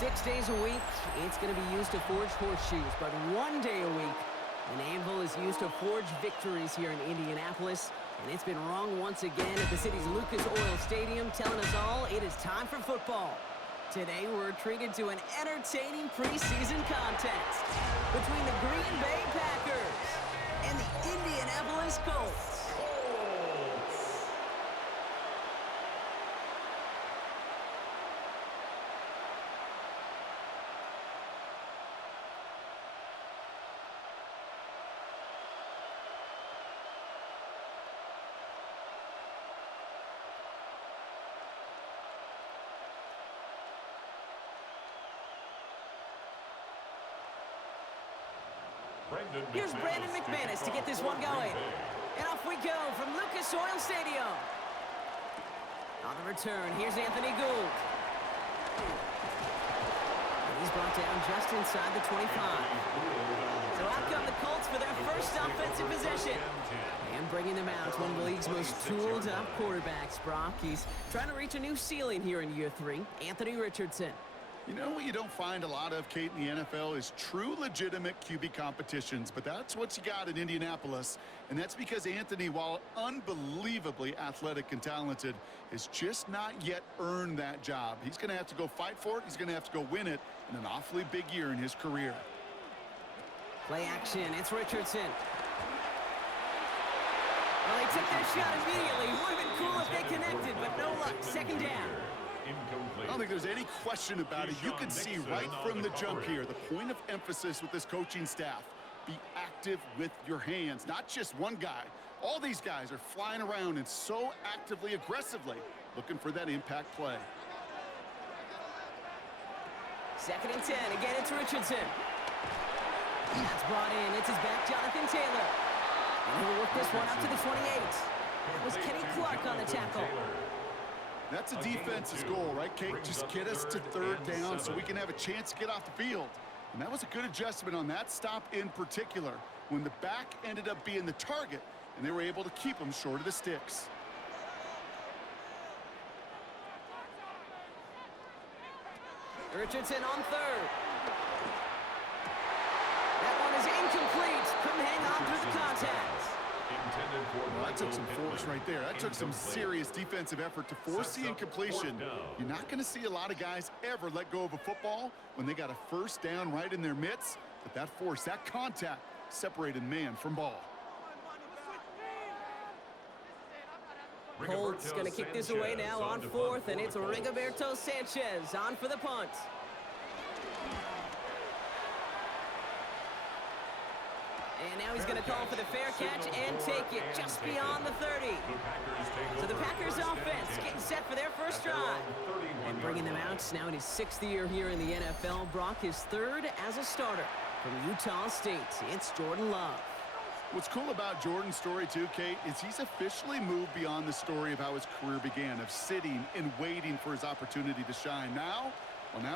6 days a week, it's going to be used to forge horseshoes, but 1 day a week, an anvil is used to forge victories here in Indianapolis, and it's been wrong once again at the city's Lucas Oil Stadium, telling us all it is time for football. Today, we're treated to an entertaining preseason contest between the Green Bay Packers and the Indianapolis Colts. Here's Brandon McManus to get this one going. And off we go from Lucas Oil Stadium. On the return, here's Anthony Gould. And he's brought down just inside the 25. So out come the Colts for their first offensive possession. And bringing them out, one of the league's most tooled-up quarterbacks, Brock. He's trying to reach a new ceiling here in year 3. Anthony Richardson. You know what you don't find a lot of, Kate, in the NFL is true legitimate QB competitions, but that's what you got in Indianapolis, and that's because Anthony, while unbelievably athletic and talented, has just not yet earned that job. He's going to have to go fight for it. He's going to have to go win it in an awfully big year in his career. Play action. It's Richardson. Well, they took their shot immediately. Would have been cool if they connected, but no luck. Second down. I don't think there's any question about it. You can see right from the jump here, the point of emphasis with this coaching staff. Be active with your hands, not just one guy. All these guys are flying around and so actively, aggressively looking for that impact play. 2nd and 10. Again, it's Richardson. That's brought in. It's his back, Jonathan Taylor. And he'll work this one up to the 28. That was Kenny Clark on the tackle. That's a defense's goal, right, Kate? Just get us to 3rd down so we can have a chance to get off the field. And that was a good adjustment on that stop in particular, when the back ended up being the target, and they were able to keep him short of the sticks. Richardson on 3rd. That one is incomplete. Couldn't hang on through the contact. Well, that took some force right there. That took some serious defensive effort to force the incompletion. You're not going to see a lot of guys ever let go of a football when they got a 1st down right in their midst. But that force, that contact, separated man from ball. Colts going to kick this away now on 4th, and it's Rigoberto Sanchez on for the punt. And now he's going to call for the fair catch and take it just beyond the 30. So the Packers offense getting set for their first drive. And bringing them out now in his 6th year here in the NFL. Brock his 3rd as a starter from Utah State. It's Jordan Love. What's cool about Jordan's story too, Kate, is he's officially moved beyond the story of how his career began, of sitting and waiting for his opportunity to shine. Now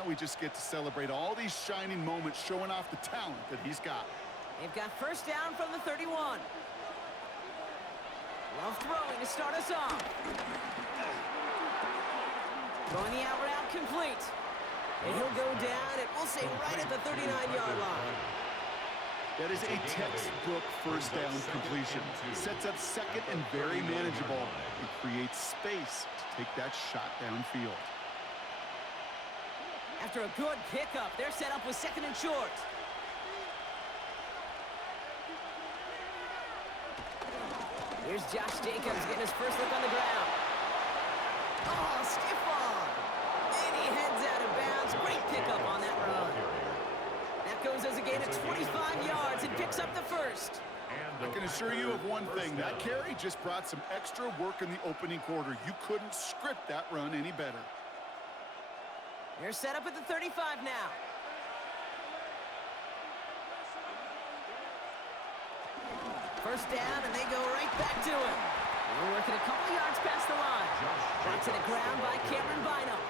we just get to celebrate all these shining moments, showing off the talent that he's got. They've got 1st down from the 31. Love throwing to start us off. Throwing the out route complete. And he'll go down, and we'll say right at the 39-yard line. That is a textbook 1st down completion. Sets up 2nd and very manageable. It creates space to take that shot downfield. After a good pickup, they're set up with 2nd and short. Here's Josh Jacobs getting his first look on the ground. Oh, stiff arm. And he heads out of bounds. Great pickup on that run. That goes as a gain of 25 yards and picks up the 1st. I can assure you of one thing. That carry just brought some extra work in the opening quarter. You couldn't script that run any better. They're set up at the 35 now. First down, and they go right back to him. We're working a couple yards past the line. Brought to the ground by Cameron Bynum.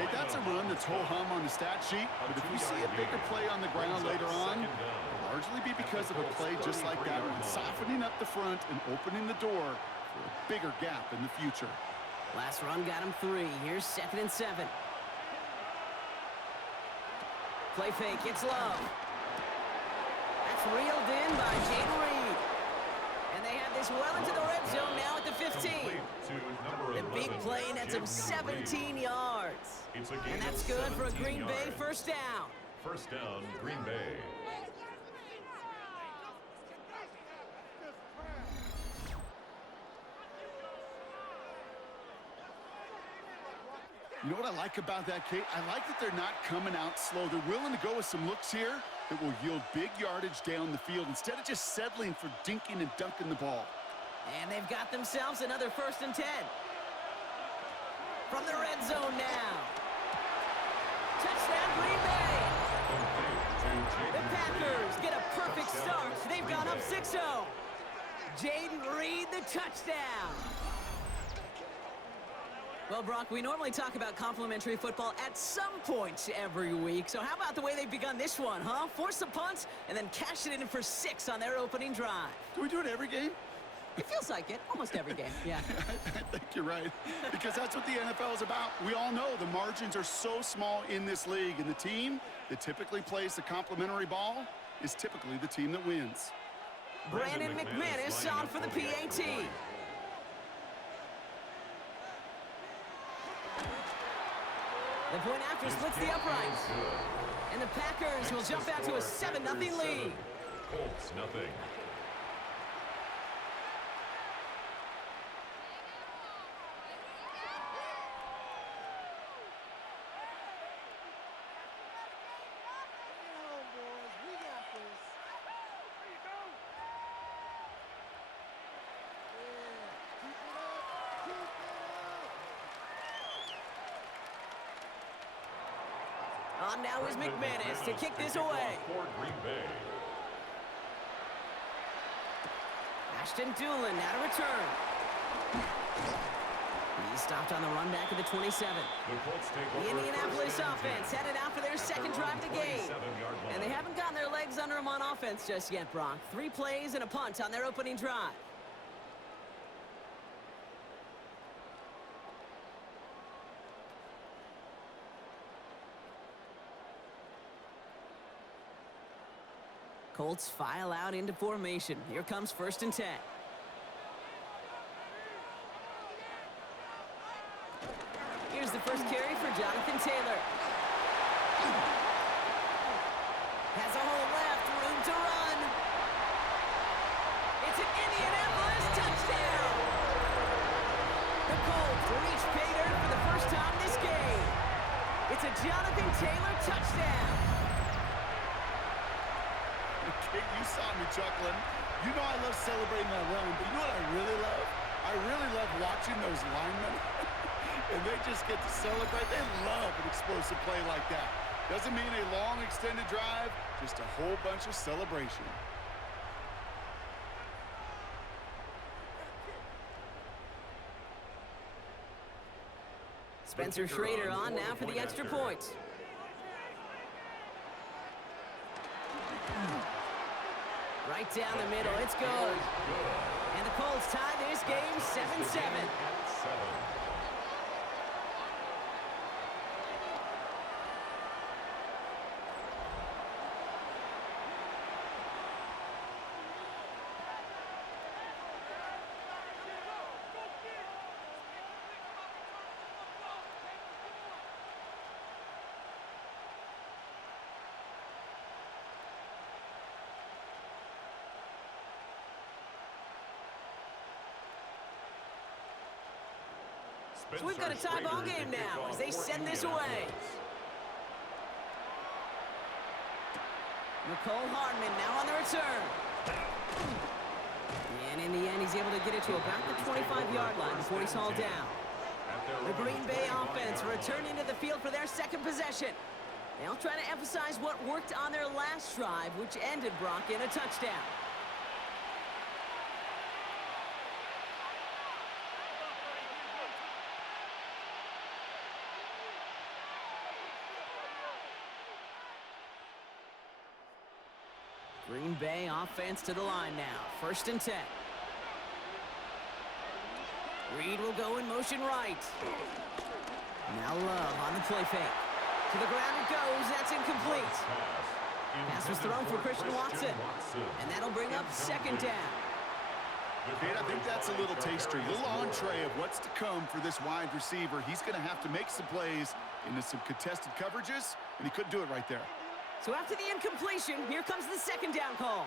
Hey, that's a run that's ho-hum on the stat sheet, but if you see a bigger play on the ground later on, it'll largely be because of a play just like that one, softening up the front and opening the door for a bigger gap in the future. Last run got him 3. Here's 2nd and 7. Play fake, it's Love. That's reeled in by Jaden Reed. And they have this well into the red zone now at the 15. The big play nets him 17 yards. And that's good for a Green Bay first down. First down, Green Bay. You know what I like about that, Kate? I like that they're not coming out slow. They're willing to go with some looks here that will yield big yardage down the field instead of just settling for dinking and dunking the ball. And they've got themselves another 1st and 10. From the red zone now. Touchdown, Green Bay. The Packers get a perfect start. They've gone up 6-0. Jaden Reed, the touchdown. Well, Brock, we normally talk about complimentary football at some point every week. So how about the way they've begun this one, huh? Force the punt and then cash it in for 6 on their opening drive. Do we do it every game? It feels like it. Almost every game, yeah. I think you're right. Because that's what the NFL is about. We all know the margins are so small in this league. And the team that typically plays the complimentary ball is typically the team that wins. Brandon McManus on for the PAT. The point after splits the uprights. And the Packers will jump out to a 7-0 lead. Colts, nothing. On now is McManus to kick this away. Ashton Doolin now to return. He's stopped on the run back at the 27. The Indianapolis offense headed out for their second drive of the game. And they haven't gotten their legs under them on offense just yet, Brock. 3 plays and a punt on their opening drive. Colts file out into formation. Here comes 1st and 10. Here's the first carry for Jonathan Taylor. Has a hole left, room to run. It's an Indianapolis touchdown. The Colts reach pay dirt for the first time this game. It's a Jonathan Taylor touchdown. You saw me chuckling. You know I love celebrating that run, but you know what I really love? I really love watching those linemen. And they just get to celebrate. They love an explosive play like that. Doesn't mean a long extended drive, just a whole bunch of celebration. Spencer Schrader on now for the extra point. Right down the middle, it's good. And the Colts tie this game 7-7. So we've got a tie ball game now as they send this away. Nicole Hardman now on the return. And in the end, he's able to get it to about the 25-yard line before he's hauled down. The Green Bay offense returning to the field for their second possession. They'll try to emphasize what worked on their last drive, which ended, Brock, in a touchdown. Green Bay offense to the line now. 1st and 10. Reed will go in motion right. Now Love on the play fake. To the ground it goes. That's incomplete. Pass was thrown for Christian Watson. And that'll bring up second down. And I think that's a little taster, a little entree of what's to come for this wide receiver. He's going to have to make some plays into some contested coverages, and he couldn't do it right there. So after the incompletion, here comes the second down call.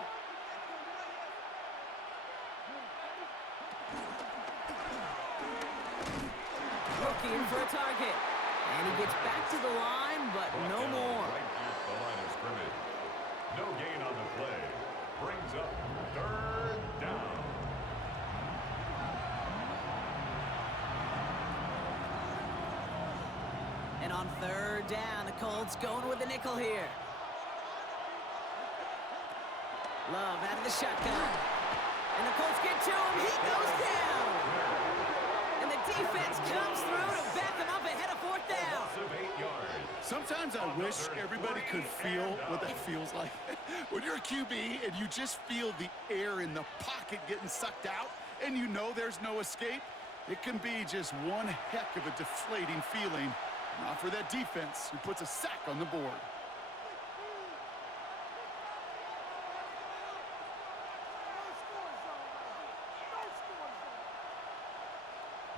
Looking for a target. And he gets back to the line, but no more. Right at the line of scrimmage. No gain on the play. Brings up third down. And on third down, the Colts going with the nickel here. Love out of the shotgun. And the Colts get to him. He goes down. And the defense comes through to back him up ahead of fourth down. Sometimes I wish everybody could feel what that feels like. When you're a QB and you just feel the air in the pocket getting sucked out and you know there's no escape, it can be just one heck of a deflating feeling. Not for that defense who puts a sack on the board.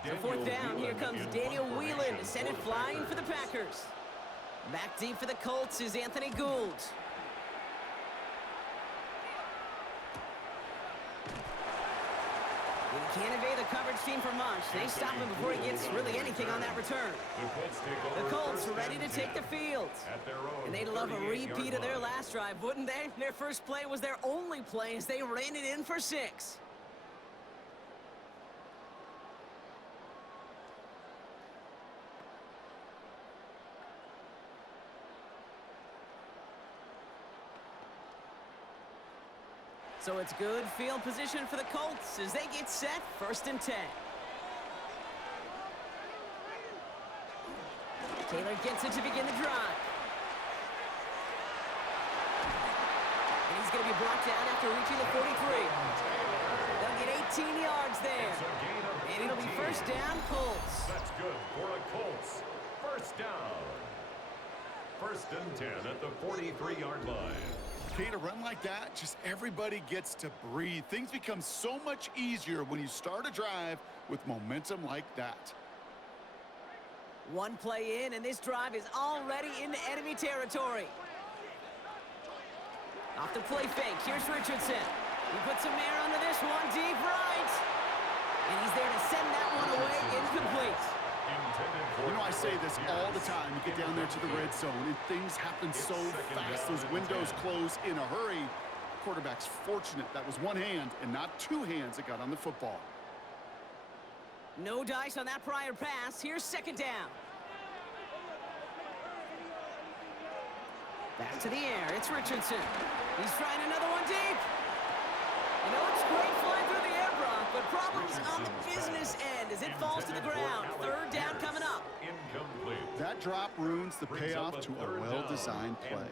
So fourth down, here comes Daniel Whelan to send it flying for the Packers. Back deep for the Colts is Anthony Gould. He can't evade the coverage team for much. They stop him before he gets really anything on that return. The Colts are ready to take the field. And they'd love a repeat of their last drive, wouldn't they? Their first play was their only play as they ran it in for 6. So it's good field position for the Colts as they get set, 1st and 10. Taylor gets it to begin the drive. And he's going to be brought down after reaching the 43. They'll get 18 yards there. And it'll be 1st down, Colts. That's good for the Colts. 1st down. 1st and 10 at the 43-yard line. Okay, to run like that, just everybody gets to breathe. Things become so much easier when you start a drive with momentum like that. One play in, and this drive is already into enemy territory. Off the play fake, here's Richardson. He puts some air under this one, deep right. And he's there to send that one away, incomplete. You know, I say this all the time. You get down there to the red zone, and things happen so fast. Those windows close in a hurry. Quarterback's fortunate that was one hand and not two hands that got on the football. No dice on that prior pass. Here's 2nd down. Back to the air. It's Richardson. He's trying another one deep. You know, it's great flying through the air, Brock, but problems on the business end as it falls to the ground. 3rd down coming up. That drop ruins the payoff to a well-designed play.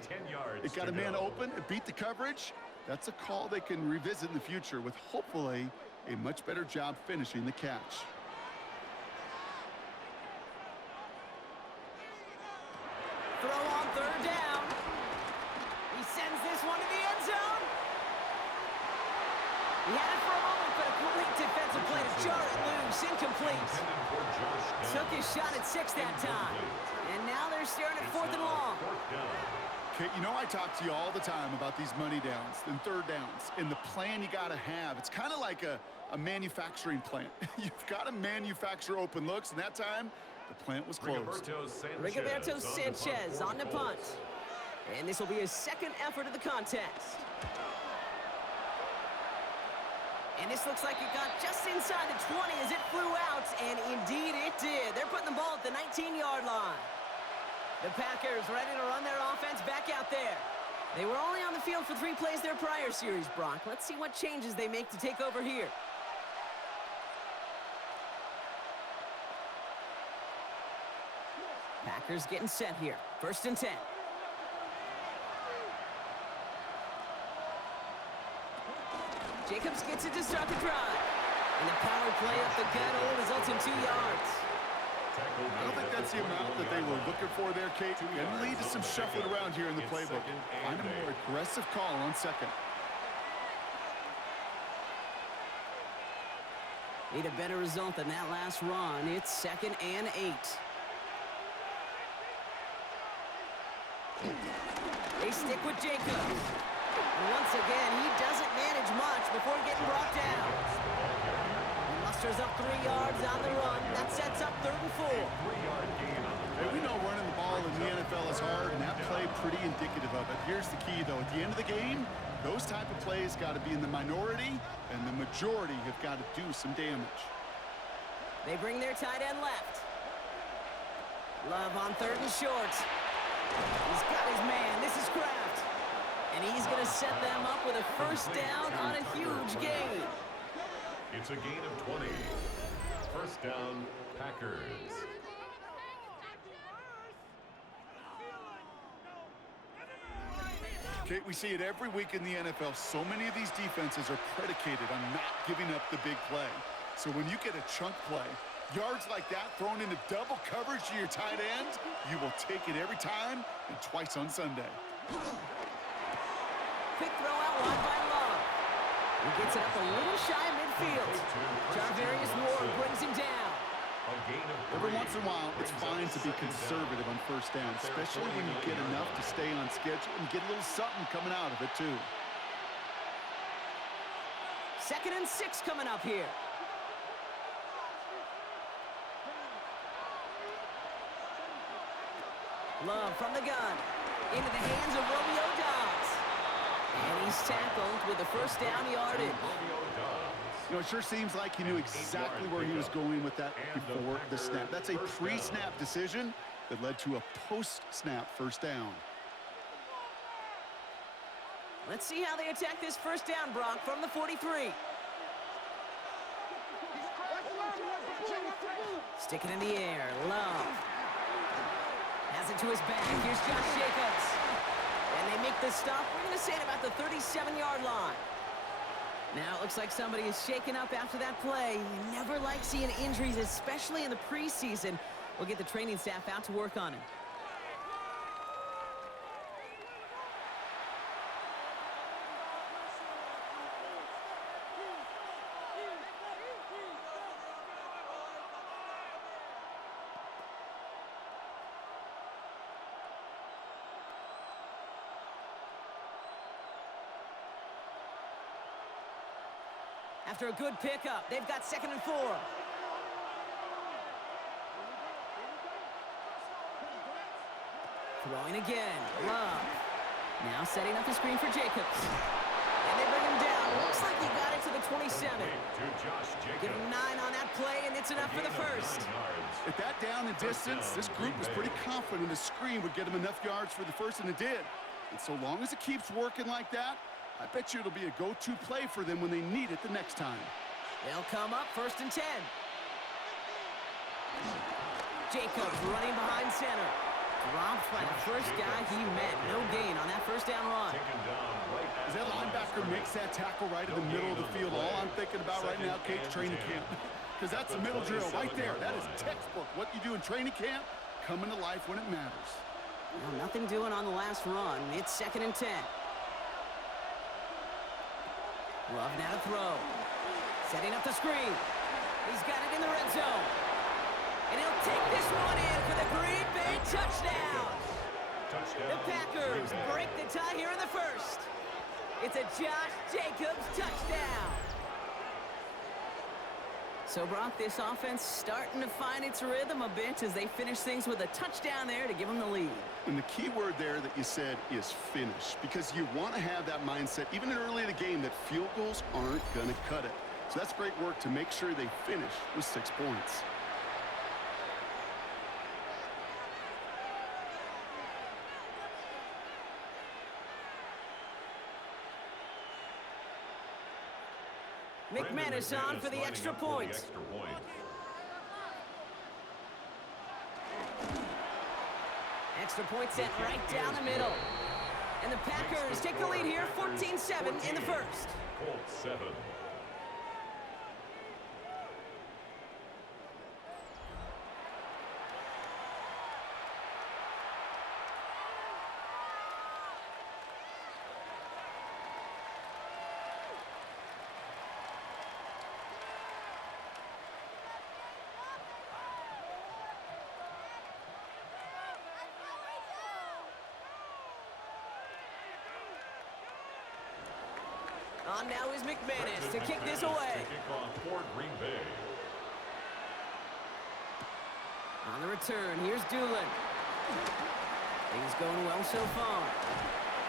It got a man open, it beat the coverage. That's a call they can revisit in the future with hopefully a much better job finishing the catch. Throw on 3rd down. He sends this one to the end zone. He had it for a moment, but a complete defensive play to jar it loose. Incomplete. Took his shot at 6 that time. And now they're staring at 4th and long. Okay, you know I talk to you all the time about these money downs and 3rd downs and the plan you got to have. It's kind of like a manufacturing plant. You've got to manufacture open looks, and that time the plant was closed. Rigoberto Sanchez on the punt. And this will be his 2nd effort of the contest. And this looks like it got just inside the 20 as it flew out, and indeed it did. They're putting the ball at the 19-yard line. The Packers ready to run their offense back out there. They were only on the field for 3 plays their prior series, Brock. Let's see what changes they make to take over here. Packers getting set here. 1st and 10. Jacobs gets it to start the drive. And the power play up the gut results in 2 yards. I don't think that's the amount that they were looking for there, Kate. And lead to some shuffling around here in the playbook. Find a more aggressive call on second. Need a better result than that last run. It's 2nd and 8. They stick with Jacobs. And once again, he doesn't manage much before getting brought down. He musters up 3 yards on the run. That sets up 3rd and 4. Hey, we know running the ball in the NFL is hard, and that play pretty indicative of it. Here's the key, though. At the end of the game, those type of plays got to be in the minority, and the majority have got to do some damage. They bring their tight end left. Love on 3rd and short. He's got his man. This is Kraft. And he's going to set them up with a 1st down on a huge gain. It's a gain of 20. 1st down, Packers. Kate, we see it every week in the NFL. So many of these defenses are predicated on not giving up the big play. So when you get a chunk play, yards like that thrown into double coverage to your tight end, you will take it every time and twice on Sunday. Quick throw out wide by Love. He gets it up a little shy of midfield. Jarvarius Ward brings him down. Every once in a while, it's fine to be conservative on 1st down, especially when you get enough to stay on schedule and get a little something coming out of it, too. 2nd and 6 coming up here. Love from the gun. Into the hands of Romeo Dobbs. And he's tackled with the 1st down yardage. You know, it sure seems like he knew exactly where he was going with that before the snap. That's a pre-snap decision that led to a post-snap 1st down. Let's see how they attack this 1st down, Brock, from the 43. Sticking in the air. Love. Has it to his back. Here's Josh Jacobs. And they make the stop. We're going to say it about the 37-yard line. Now it looks like somebody is shaken up after that play. You never like seeing injuries, especially in the preseason. We'll get the training staff out to work on him. After a good pickup, they've got 2nd and 4. Throwing again. Love. Now setting up the screen for Jacobs. And they bring him down. Looks like he got it to the 27. Give him 9 on that play, and it's enough for the 1st. At that down and distance, this group was pretty confident the screen would get him enough yards for the 1st, and it did. And so long as it keeps working like that, I bet you it'll be a go-to play for them when they need it the next time. They'll come up 1st and 10. Jacobs running behind center. Dropped by the 1st guy he met. No gain on that 1st down run. As that linebacker makes that tackle right in the middle of the field, all I'm thinking about right now, Kate's training camp. Because that's the middle drill right there. That is textbook. What you do in training camp, coming to life when it matters. Well, nothing doing on the last run. It's 2nd and 10. Love now to throw. Setting up the screen. He's got it in the red zone. And he'll take this one in for the Green Bay touchdown. The Packers break the tie here in the 1st. It's a Josh Jacobs touchdown. So, Brock, this offense starting to find its rhythm a bit as they finish things with a touchdown there to give them the lead. And the key word there that you said is finish, because you want to have that mindset, even early in the game, that field goals aren't going to cut it. So that's great work to make sure they finish with 6 points. McManus on for the extra point. Extra point sent right down the middle. And the Packers take the lead here, 14-7 in the 1st. Colts 7. On now is McManus to kick this away. For Green Bay. On the return, here's Doolin. Things going well so far.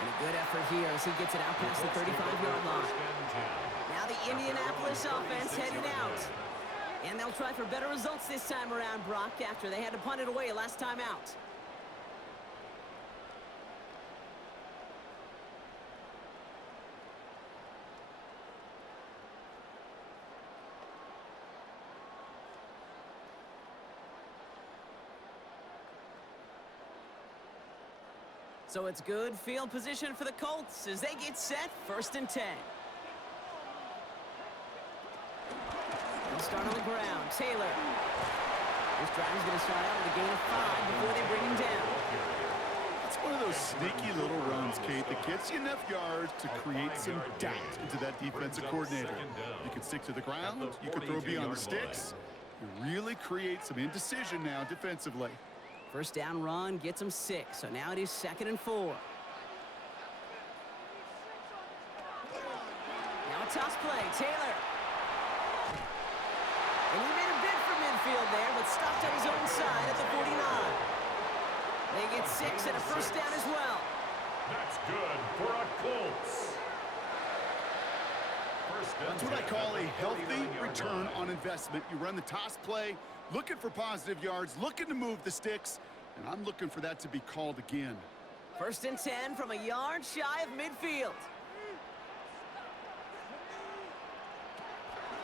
And a good effort here as he gets it out past the 35-yard line. Now the Indianapolis offense heading out. And they'll try for better results this time around, Brock, after they had to punt it away last time out. So it's good field position for the Colts as they get set, 1st and 10. They'll start on the ground. Taylor. This drive is going to start out with a gain of 5 before they bring him down. It's one of those sneaky little runs, Kate, that gets you enough yards to create some doubt into that defensive coordinator. You can stick to the ground. You can throw beyond the sticks. You really create some indecision now defensively. First down run gets him 6, so now it is 2nd and 4. Now a toss play, Taylor. And he made a bid for midfield there, but stopped on his own side at the 49. They get 6 and a first down as well. That's good for a Colts. That's what I call a healthy return on investment. You run the toss play, looking for positive yards, looking to move the sticks, and I'm looking for that to be called again. 1st and 10 from a yard shy of midfield.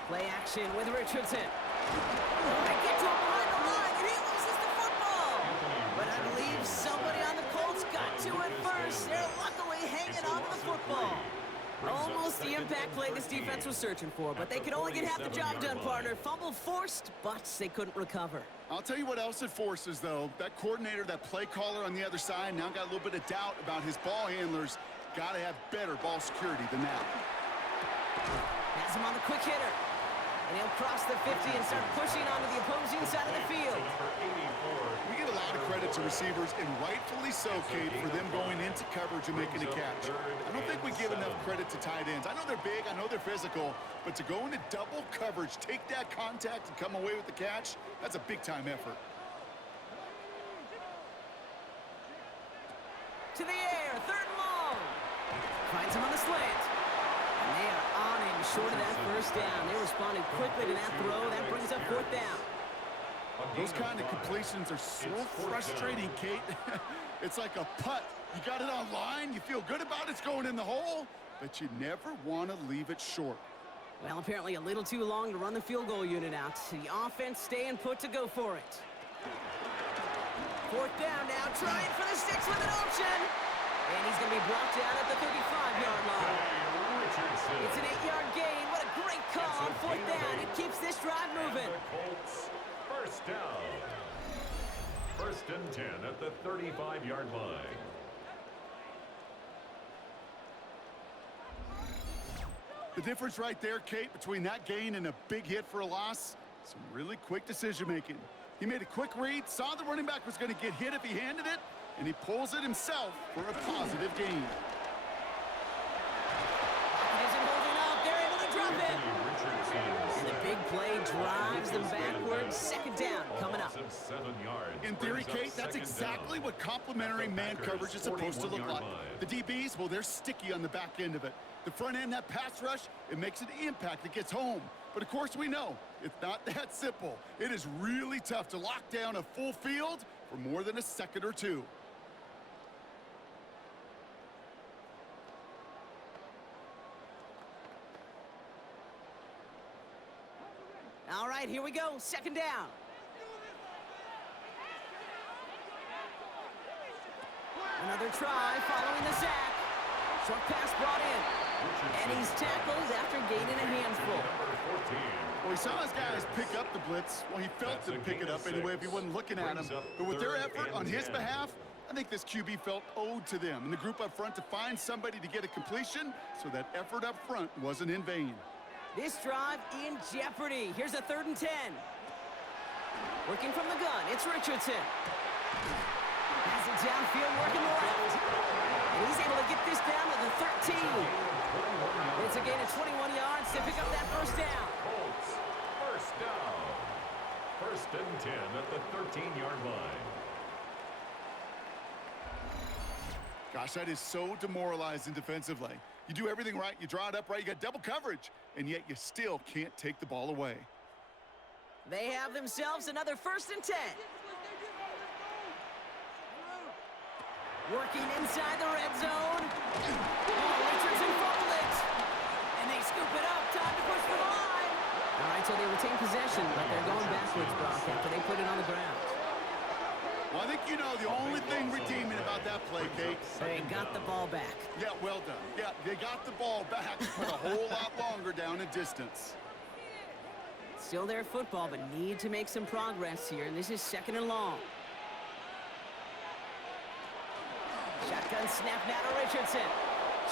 Play action with Richardson. They get to him behind the line, and he loses the football. But I believe somebody on the Colts got to it first. They're luckily hanging on to the football. Almost the impact play this defense was searching for, but they could only get half the job done, partner. Fumble forced, but they couldn't recover. I'll tell you what else it forces, though. That coordinator, that play caller on the other side, now got a little bit of doubt about his ball handlers. Got to have better ball security than that. Has him on the quick hitter. And he'll cross the 50 and start pushing onto the opposing side of the field. We give a lot of credit to receivers, and rightfully so, Kate, for them going into coverage and making a catch. I don't think we give enough credit to tight ends. I know they're big, I know they're physical, but to go into double coverage, take that contact, and come away with the catch, that's a big-time effort. To the air, 3rd and long. Finds him on the slant. And they are on him short of that first down. They responded quickly to that throw. That brings up 4th down. Those kind of completions are so frustrating, Kate. It's like a putt. You got it on line, you feel good about it's going in the hole, but you never want to leave it short. Well, apparently a little too long to run the field goal unit out. The offense staying put to go for it. 4th down now, trying for the sticks with an option. And he's going to be brought down at the 35-yard line. It's an 8-yard gain. What a great call on 4th down. It keeps this drive moving. Colts, 1st down. 1st and 10 at the 35-yard line. The difference right there, Kate, between that gain and a big hit for a loss, some really quick decision-making. He made a quick read, saw the running back was going to get hit if he handed it, and he pulls it himself for a positive gain. It isn't holding up. They're able to drop it. And the big play drives them backwards. 2nd down coming up. In theory, Kate, that's exactly what complementary man coverage is supposed to look like. The DBs, well, they're sticky on the back end of it. The front end, that pass rush, it makes an impact that gets home. But of course we know, it's not that simple. It is really tough to lock down a full field for more than a second or two. All right, here we go. 2nd down. Another try following the sack. Short pass brought in. And he's tackled after gaining a handful. Well, he saw his guys pick up the blitz. Well, he felt them pick it up anyway if he wasn't looking at him. But with their effort on his behalf, I think this QB felt owed to them and the group up front to find somebody to get a completion, so that effort up front wasn't in vain. This drive in jeopardy. Here's a 3rd and 10. Working from the gun, it's Richardson. Has it downfield, working left. And he's able to get this down to the 13. It's a gain of 21 yards to pick up that first down. Colts, first down. First and 10 at the 13-yard line. Gosh, that is so demoralizing defensively. You do everything right, you draw it up right, you got double coverage, and yet you still can't take the ball away. They have themselves another first and 10. Working inside the red zone. Oh, Richardson fumbled it. And they scoop it up. Time to push for the line. All right, so they retain possession, but they're going backwards, Brock, after they put it on the ground. Well, I think you know the only thing redeeming about that play, Kate. They got the ball back. Yeah, well done. Yeah, they got the ball back, but a whole lot longer down in distance. Still their football, but need to make some progress here, and this is second and long. Shotgun snap now to Richardson.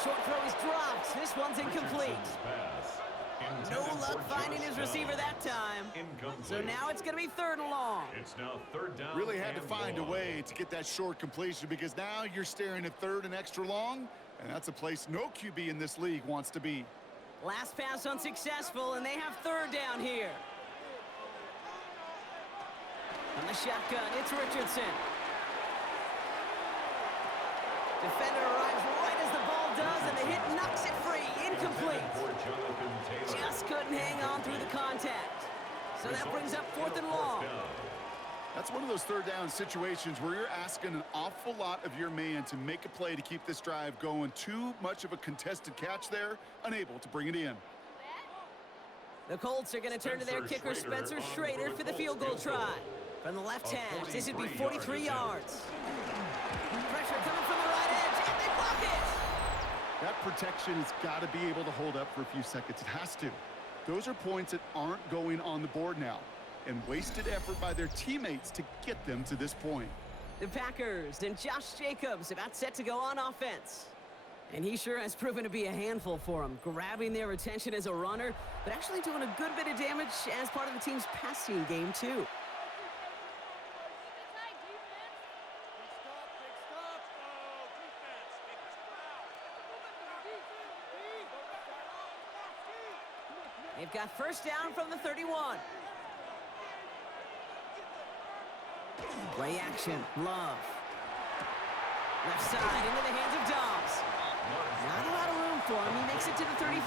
Short throw is dropped. This one's incomplete. No luck finding his receiver that time. So now it's going to be third and long. It's now third down. Really had to find a way to get that short completion because now you're staring at third and extra long, and that's a place no QB in this league wants to be. Last pass unsuccessful, and they have third down here. On the shotgun, it's Richardson. Defender arrives right as the ball does, and the hit knocks it free. Incomplete. Just couldn't hang on through the contact. So that brings up fourth and long. That's one of those third down situations where you're asking an awful lot of your man to make a play to keep this drive going. Too much of a contested catch there, unable to bring it in. The Colts are going to turn to their kicker, Spencer Schrader, for the field goal try. From the left hash, this would be 43 yards. Pressure coming from the right edge, and they block it! That protection has got to be able to hold up for a few seconds. It has to. Those are points that aren't going on the board now, and wasted effort by their teammates to get them to this point. The Packers and Josh Jacobs about set to go on offense. And he sure has proven to be a handful for them, grabbing their attention as a runner, but actually doing a good bit of damage as part of the team's passing game, too. They've got first down from the 31. Play action, Love. Left side into the hands of Dobbs. Not a lot of room for him. He makes it to the 34.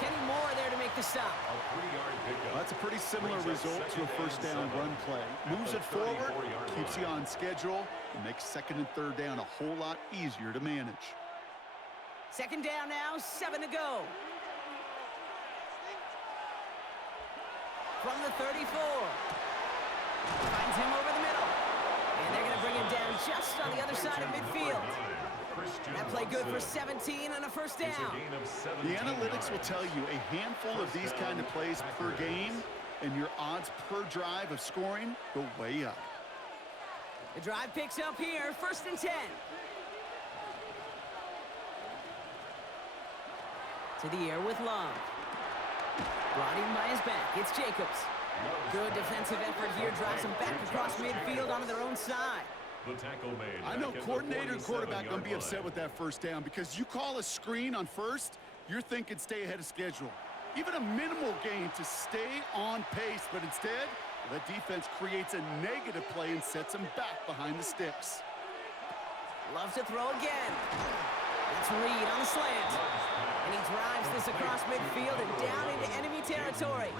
Kenny Moore there to make the stop. Well, that's a pretty similar result to a first down run play. Moves it forward, keeps you on schedule, and makes second and third down a whole lot easier to manage. Second down now, 7 to go. From the 34. Finds him over the middle. And they're going to bring him down just on the other side of midfield. That play good for 17 and a first down. The analytics will tell you a handful of these kind of plays per game, and your odds per drive of scoring go way up. The drive picks up here, first and 10. To the air with Love. Brought in by his back. It's Jacobs. Good defensive effort here. Drives them back across midfield onto their own side. The tackle made. I know coordinator and quarterback going to be upset with that first down because you call a screen on first, you're thinking stay ahead of schedule. Even a minimal gain to stay on pace, but instead, the defense creates a negative play and sets them back behind the sticks. Loves to throw again. It's Reed on the slant. And he drives this across midfield and down into enemy territory.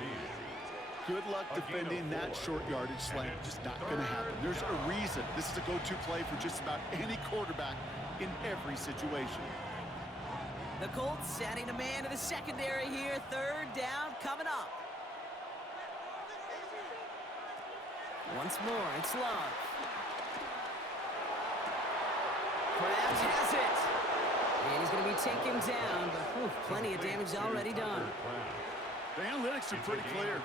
Good luck defending that short yardage slant. Just not going to happen. There's a reason. This is a go-to play for just about any quarterback in every situation. The Colts adding a man to the secondary here. Third down coming up. Once more, it's Love. Krabs has it. And he's going to be taken down, but plenty of damage already done. The analytics are pretty clear.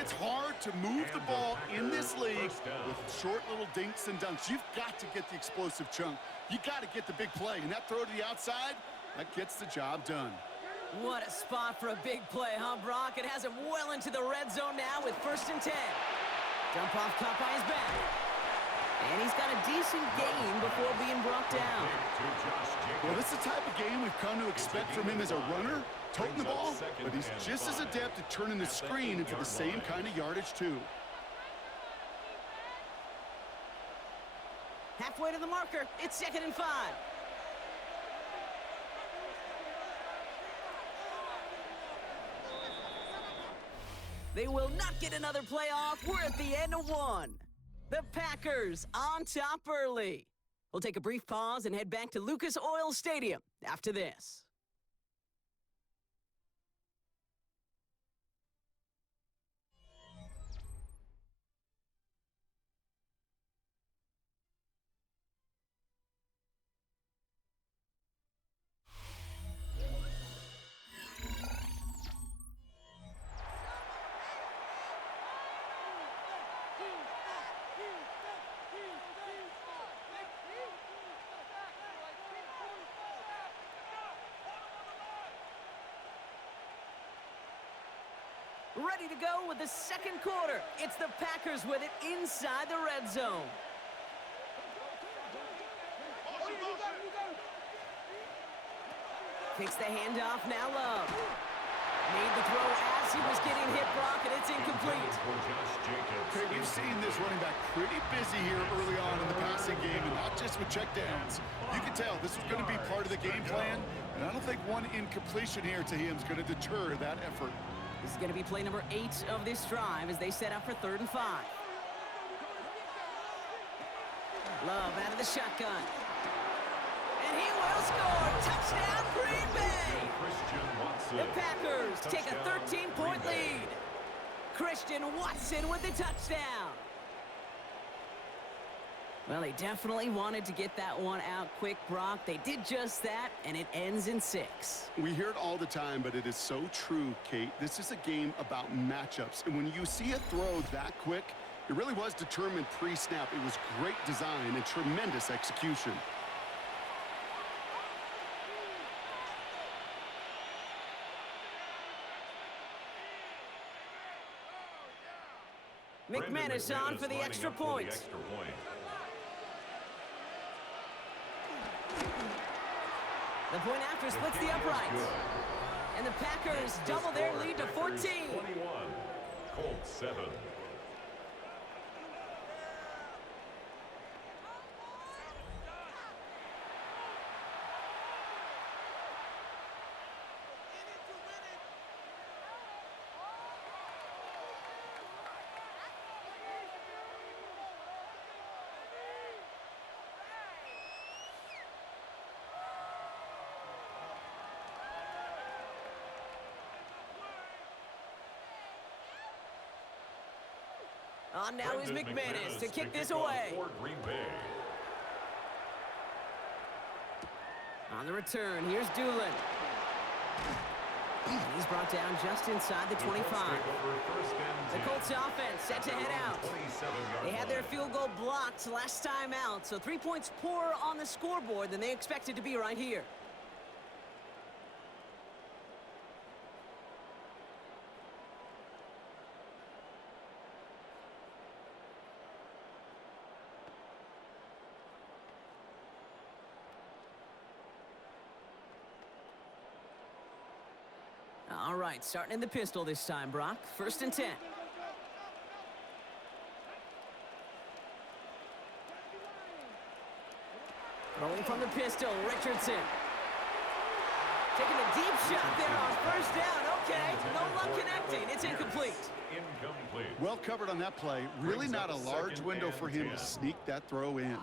It's hard to move the ball in this league with short little dinks and dunks. You've got to get the explosive chunk. You got to get the big play. And that throw to the outside, that gets the job done. What a spot for a big play, huh, Brock? It has him well into the red zone now with first and 10. Dump off caught by his back. And he's got a decent gain before being brought down. Well, this is the type of game we've come to expect from him as a runner, toting the ball, but he's just as adept at turning the screen into the same kind of yardage, too. Halfway to the marker. It's 2nd and 5. They will not get another play off. We're at the end of 1. The Packers on top early. We'll take a brief pause and head back to Lucas Oil Stadium after this. Ready to go with the second quarter. It's the Packers with it inside the red zone. Takes the handoff, now Love. Made the throw as he was getting hit, Brock, and it's incomplete. Okay, we've seen this running back pretty busy here early on in the passing game, and not just with checkdowns. You can tell this was going to be part of the game plan, and I don't think one incompletion here to him is going to deter that effort. This is going to be play number 8 of this drive as they set up for 3rd and 5. Love out of the shotgun. And he will score. Touchdown, Green Bay! The Packers take a 13-point lead. Christian Watson with the touchdown. Well, they definitely wanted to get that one out quick, Brock. They did just that, and it ends in 6. We hear it all the time, but it is so true, Kate. This is a game about matchups, and when you see a throw that quick, it really was determined pre-snap. It was great design and tremendous execution. McManus on for the extra point. The point after splits the uprights. And the Packers double their lead to 14. 21, Colts 7. On now is McManus to kick this away. On the return, here's Doolin. He's brought down just inside the 25. The Colts offense set to head out. They had their field goal blocked last time out, so 3 points poorer on the scoreboard than they expected to be right here. All right, starting in the pistol this time, Brock. 1st and 10. Rolling from the pistol, Richardson. Taking a deep shot there on 1st down. Okay, no luck connecting. It's incomplete. Well covered on that play. Really not a large window for him to sneak that throw in.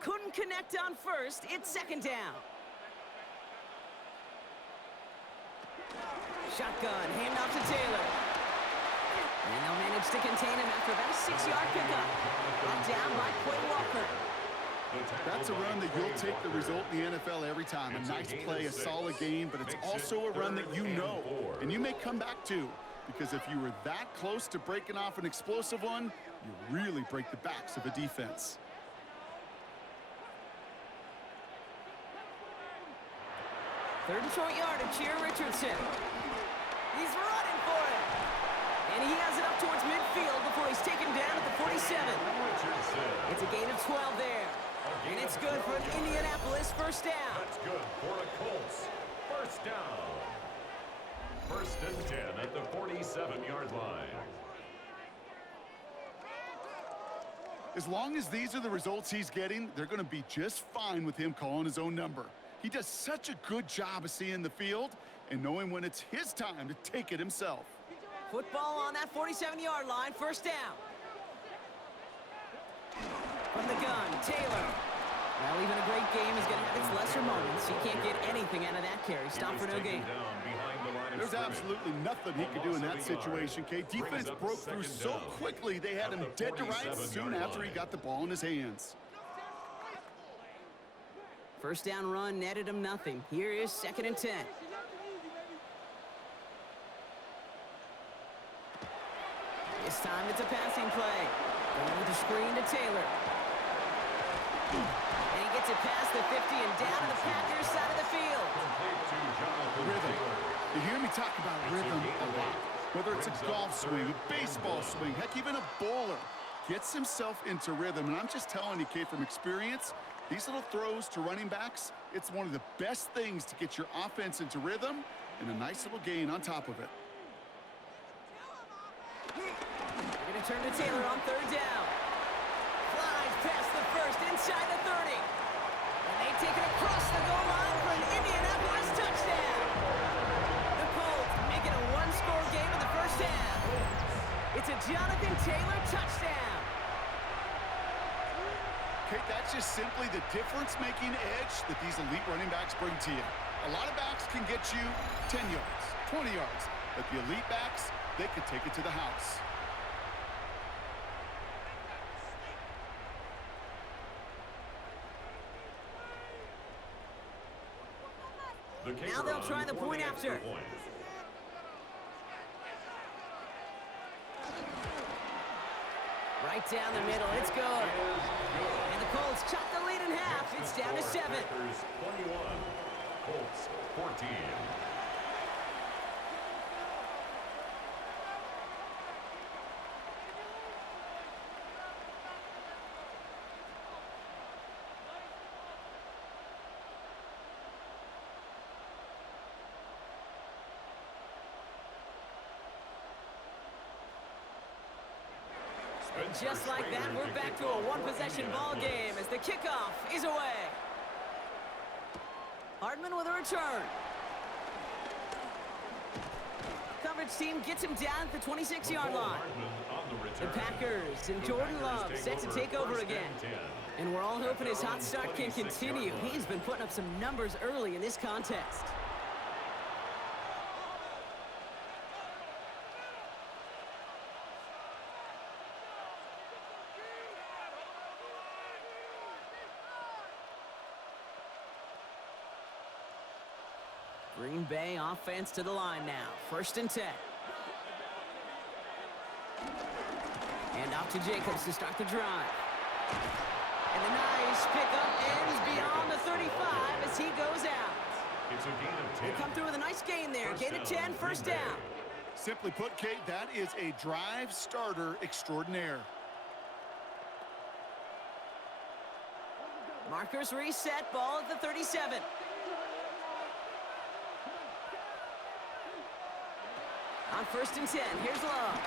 Couldn't connect on 1st. It's 2nd down. Shotgun, handoff to Taylor. And they'll manage to contain him after about a 6-yard pickup. Brought down by Quay Walker. That's a run that you'll take the result in the NFL every time. A nice play, a solid game, but it's also a run that you know, and you may come back to, because if you were that close to breaking off an explosive one, you really break the backs of a defense. Third and short yardage here, Richardson. He's running for it. And he has it up towards midfield before he's taken down at the 47. It's a gain of 12 there. And it's good for an Indianapolis first down. That's good for a Colts first down. First and 10 at the 47-yard line. As long as these are the results he's getting, they're going to be just fine with him calling his own number. He does such a good job of seeing the field and knowing when it's his time to take it himself. Football on that 47-yard line, first down. From the gun, Taylor. Well, even a great game is going to have its lesser moments. He can't get anything out of that carry. Stop for no gain. There's absolutely nothing he could do in that situation, Kate. Defense broke through so quickly they had him dead to rights soon after he got the ball in his hands. First down run netted him nothing. Here is 2nd and 10. This time it's a passing play. Going with the screen to Taylor. And he gets it past the 50 and down to the Packers side of the field. Rhythm. You hear me talk about rhythm a lot. Whether it's a golf swing, a baseball swing, heck, even a bowler gets himself into rhythm. And I'm just telling you, Kate, from experience, these little throws to running backs, it's one of the best things to get your offense into rhythm and a nice little gain on top of it. They're going to turn to Taylor on 3rd down. Flies past the first, inside the 30. And they take it across the goal line for an Indianapolis touchdown. The Colts make it a one-score game in the first half. It's a Jonathan Taylor touchdown. Kate, that's just simply the difference-making edge that these elite running backs bring to you. A lot of backs can get you 10 yards, 20 yards, but the elite backs, they could take it to the house. Now they'll try the point after. Right down the middle, it's good. And the Colts chop the lead in half. It's down to 7. Packers 21, Colts 14. And just like that, we're back to a one-possession ball game as the kickoff is away. Hardman with a return. Coverage team gets him down at the 26-yard line. The Packers and Jordan Love set to take over again. And we're all hoping his hot start can continue. He's been putting up some numbers early in this contest. Green Bay offense to the line now. 1st and 10. And off to Jacobs to start the drive. And a nice pickup ends beyond the 35 as he goes out. It's a gain of 10. They come through with a nice gain there. Gain of 10, first down. Simply put, Kate, that is a drive starter extraordinaire. Markers reset, ball at the 37. On 1st and 10, here's Love.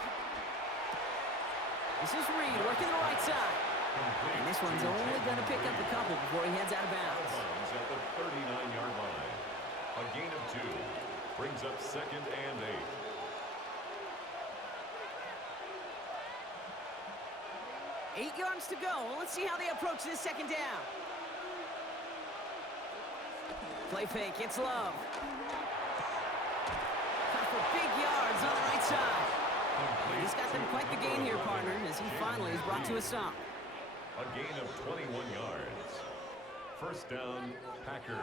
This is Reed working the right side. And this one's only going to pick up a couple before he heads out of bounds. At the 39-yard line. A gain of 2 brings up 2nd and 8. 8 yards to go. Well, let's see how they approach this 2nd down. Play fake, it's Love. Cut for big yards on the right side. And he's got them quite the gain here, partner, as he finally is brought to a stop. A gain of 21 yards. First down, Packers.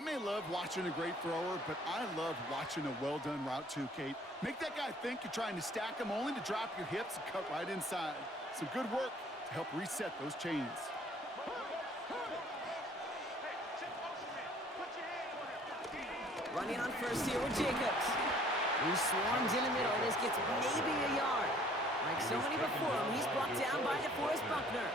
I may love watching a great thrower, but I love watching a well-done route too, Kate. Make that guy think you're trying to stack him only to drop your hips and cut right inside. Some good work to help reset those chains. Running on first here with Jacobs. He swarms in the middle. This gets maybe a yard. Like so many before him, he's brought down by DeForest Buckner.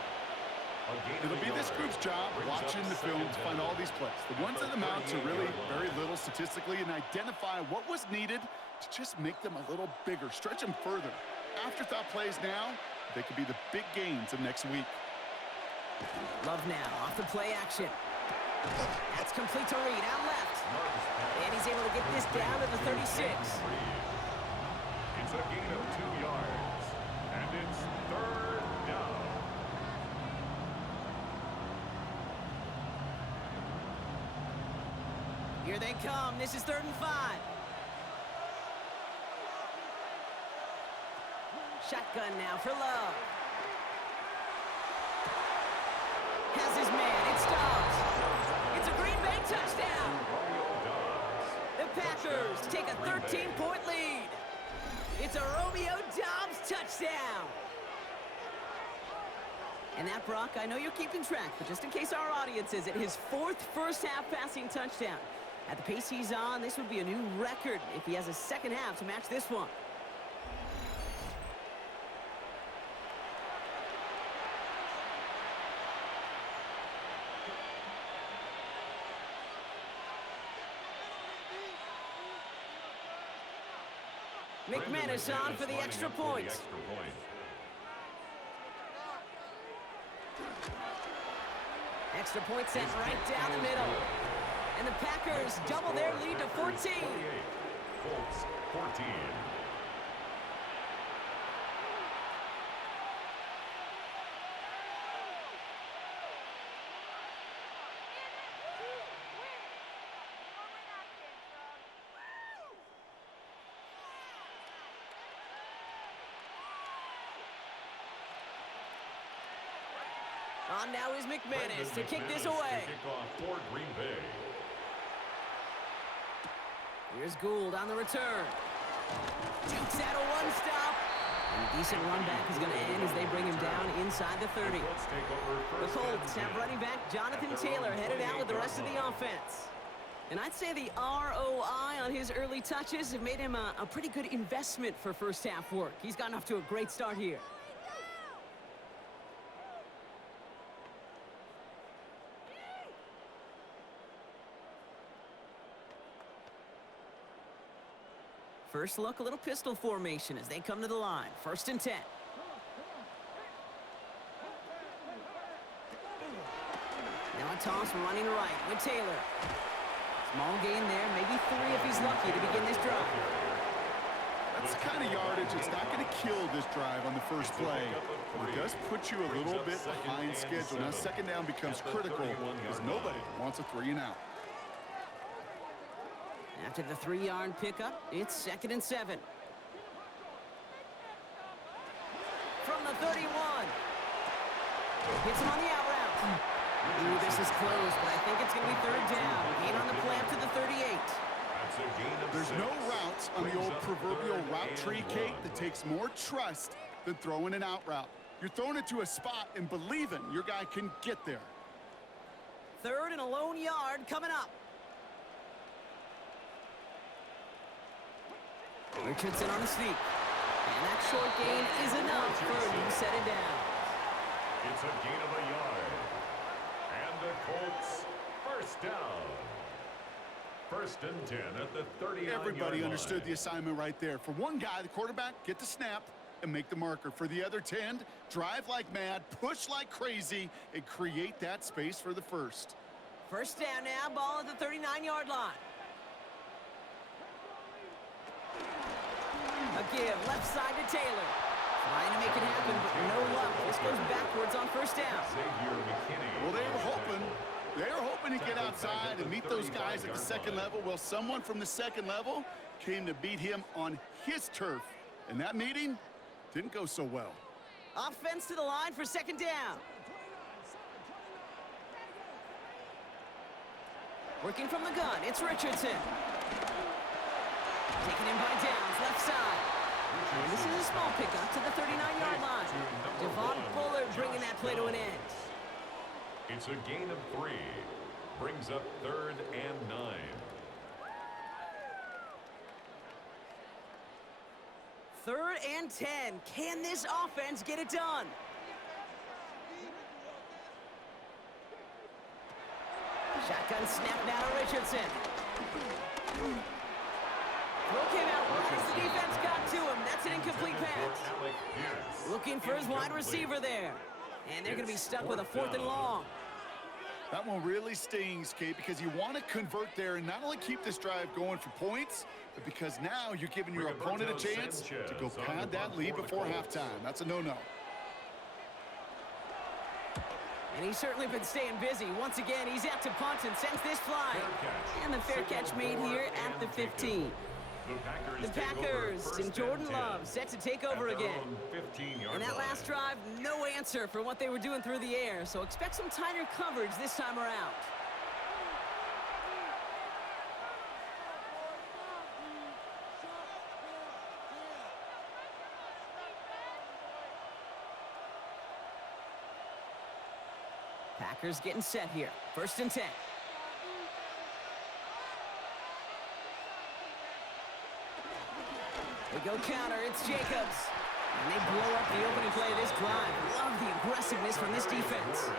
It'll be this group's job watching the film to find all these plays. The ones that amount to really very little statistically and identify what was needed to just make them a little bigger, stretch them further. Afterthought plays now, they could be the big gains of next week. Love now, off the play action. That's complete to Reed, out left. And he's able to get this down to the 36. It's a gain of 2 yards. And it's 3rd down. Here they come. This is 3rd and 5. Shotgun now for Love. Has his man. It stops. It's a Green Bay touchdown. The Packers take a 13-point lead. It's a Romeo Doubs touchdown. And that, Brock, I know you're keeping track, but just in case our audience is, his 4th first-half passing touchdown. At the pace he's on, this would be a new record if he has a second half to match this one. McManus on for the extra point. Extra point sent right down the middle. And the Packers double their lead to 14. Colts 14. On now is McManus to kick this away. For Green Bay. Here's Gould on the return. Jukes out a one-stop. And a decent run back is going to end as they bring him down inside the 30. The Colts have running back Jonathan Taylor headed out with the rest of the offense. And I'd say the ROI on his early touches have made him a pretty good investment for first-half work. He's gotten off to a great start here. First look, a little pistol formation as they come to the line. 1st and 10. Now a toss running right with Taylor. Small gain there, maybe 3 if he's lucky to begin this drive. That's the kind of yardage that's not going to kill this drive on the first play. But it does put you a little bit behind schedule. Now second down becomes critical because nobody wants a 3-and-out. After the 3-yard pickup, it's 2nd and 7. From the 31. Hits him on the out route. Ooh, this is close, but I think it's going to be 3rd down. Gain on the play up to the 38. There's no routes on the old proverbial route tree, Kate, that takes more trust than throwing an out route. You're throwing it to a spot and believing your guy can get there. 3rd and a lone yard coming up. Richardson on the sneak. And that short gain is enough for him to set it down. It's a gain of a yard. And the Colts, 1st down. 1st and 10 at the 39-yard line. Everybody understood the assignment right there. For one guy, the quarterback, get the snap and make the marker. For the other 10, drive like mad, push like crazy, and create that space for the 1st. 1st down now, ball at the 39-yard line. A give, left side to Taylor. Trying to make it happen, but no luck. This goes backwards on 1st down. Well, they were hoping to get outside and meet those guys at the 2nd level. Well, someone from the 2nd level came to beat him on his turf. And that meeting didn't go so well. Offense to the line for 2nd down. Working from the gun, it's Richardson. Taken in by Downs, left side. And this is a small pickup to the 39-yard line. Devon Bullard bringing that play to an end. It's a gain of 3. Brings up 3rd and 9. Third and 10. Can this offense get it done? Shotgun snap now to Richardson. Throw came out wide as the defense got to him. That's an incomplete pass. Looking for his wide receiver there. And they're going to be stuck with a 4th and long. That one really stings, Kate, because you want to convert there and not only keep this drive going for points, but because now you're giving your opponent a chance to go pad that lead before halftime. That's a no-no. And he's certainly been staying busy. Once again, he's out to punt and sends this flying. And the fair catch made here at the 15. The Packers and Jordan Love set to take over again. And that last drive, no answer for what they were doing through the air, so expect some tighter coverage this time around. Packers getting set here. 1st and 10. We go counter, it's Jacobs. And they blow up the opening play of this drive. Love the aggressiveness from this defense.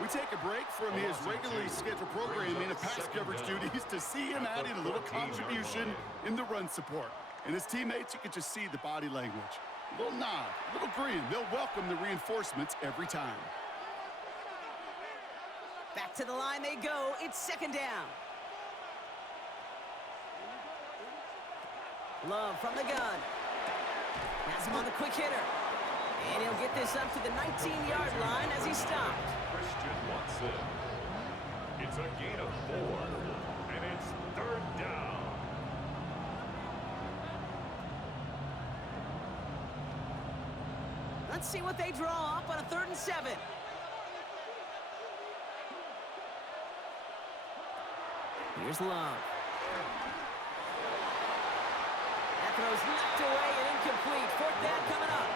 We take a break from his regularly scheduled programming of pass coverage duties to see him adding a little contribution in the run support. And his teammates, you can just see the body language. A little nod, a little grin. They'll welcome the reinforcements every time. Back to the line they go. It's 2nd down. Love from the gun. Has him on the quick hitter. And he'll get this up to the 19-yard line as he stopped. Christian Watson. It's a gain of 4. And it's 3rd down. Let's see what they draw up on a 3rd and 7. Here's Love. That throw's knocked away and incomplete. 4th down coming up.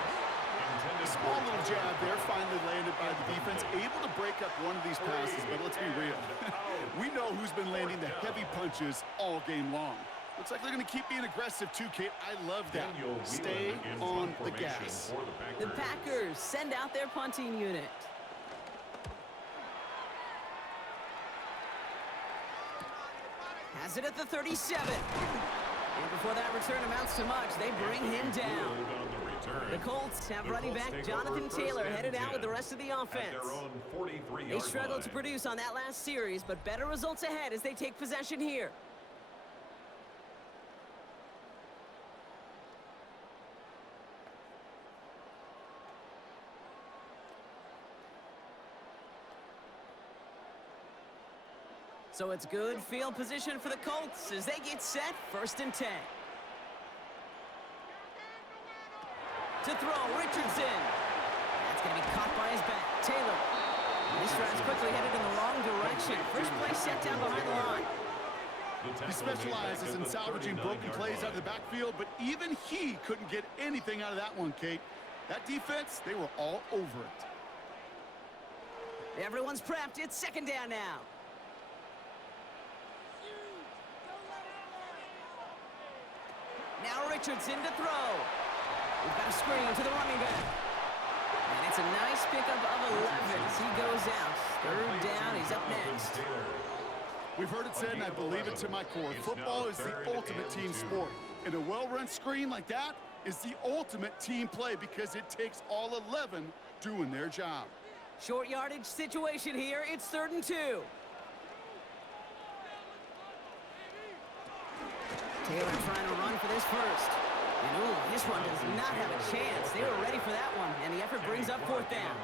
A small little jab there finally landed by the defense, able to break up one of these passes, but let's be real. We know who's been landing the heavy punches all game long. Looks like they're going to keep being aggressive too, Kate. I love that. Stay on the gas. The Packers send out their punting unit. Has it at the 37. And before that return amounts to much, they bring him down. The Colts have running back Jonathan Taylor headed out with the rest of the offense. They struggled to produce on that last series, but better results ahead as they take possession here. So it's good field position for the Colts as they get set. 1st and 10. To throw, Richardson. That's going to be caught by his back. Taylor. And this drive's quickly headed in the wrong direction. First play set down behind the line. He specializes in salvaging broken plays out of the backfield, but even he couldn't get anything out of that one, Kate. That defense, they were all over it. Everyone's prepped. It's 2nd down now. Now Richardson to throw. We've got a screen to the running back. And it's a nice pickup of 11 as he goes out. 3rd down, he's up next. We've heard it said, and I believe it to my core, football is the ultimate team sport. And a well-run screen like that is the ultimate team play because it takes all 11 doing their job. Short yardage situation here. It's 3rd and 2. Taylor trying to run for this first. And ooh, this one does not have a chance. They were ready for that one, and the effort brings up 4th down.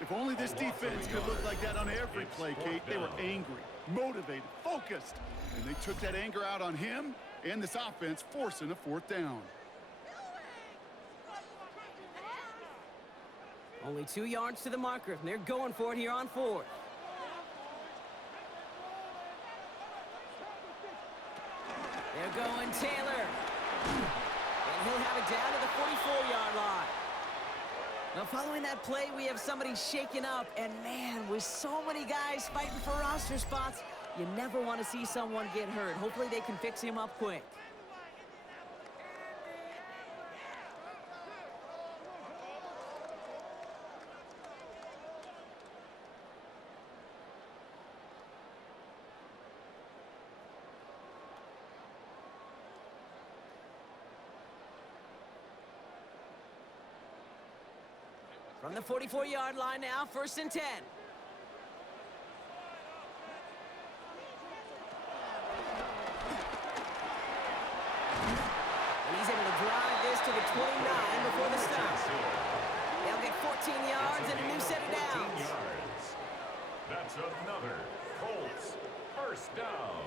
If only this defense could look like that on every play, Kate. They were angry, motivated, focused. And they took that anger out on him and this offense, forcing a 4th down. Only 2 yards to the marker. They're going for it here on 4th. throwing Taylor. And he'll have it down to the 44-yard line. Now, following that play, we have somebody shaken up. And, man, with so many guys fighting for roster spots, you never want to see someone get hurt. Hopefully they can fix him up quick. From the 44-yard line now, 1st and 10. And he's able to drive this to the 29 before the stop. They'll get 14 yards and a new set of downs. That's another Colts first down.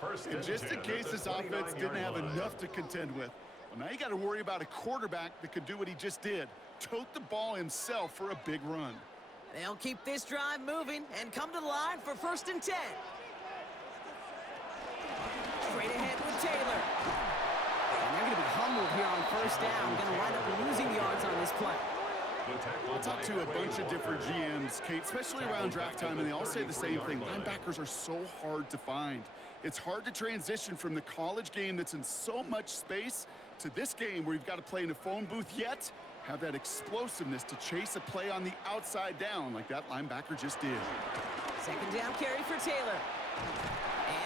First And just in case this offense didn't have enough to contend with, well, now you got to worry about a quarterback that could do what he just did. Tote the ball himself for a big run. They'll keep this drive moving and come to the line for 1st and 10. Straight ahead with Taylor. And they're going to be humbled here on 1st down. Going to wind up losing yards on this play. I'll talk to a bunch of different GMs, Kate, especially around draft time, and they all say the same thing. Linebackers are so hard to find. It's hard to transition from the college game that's in so much space to this game where you've got to play in a phone booth, yet have that explosiveness to chase a play on the outside down like that linebacker just did. 2nd down carry for Taylor.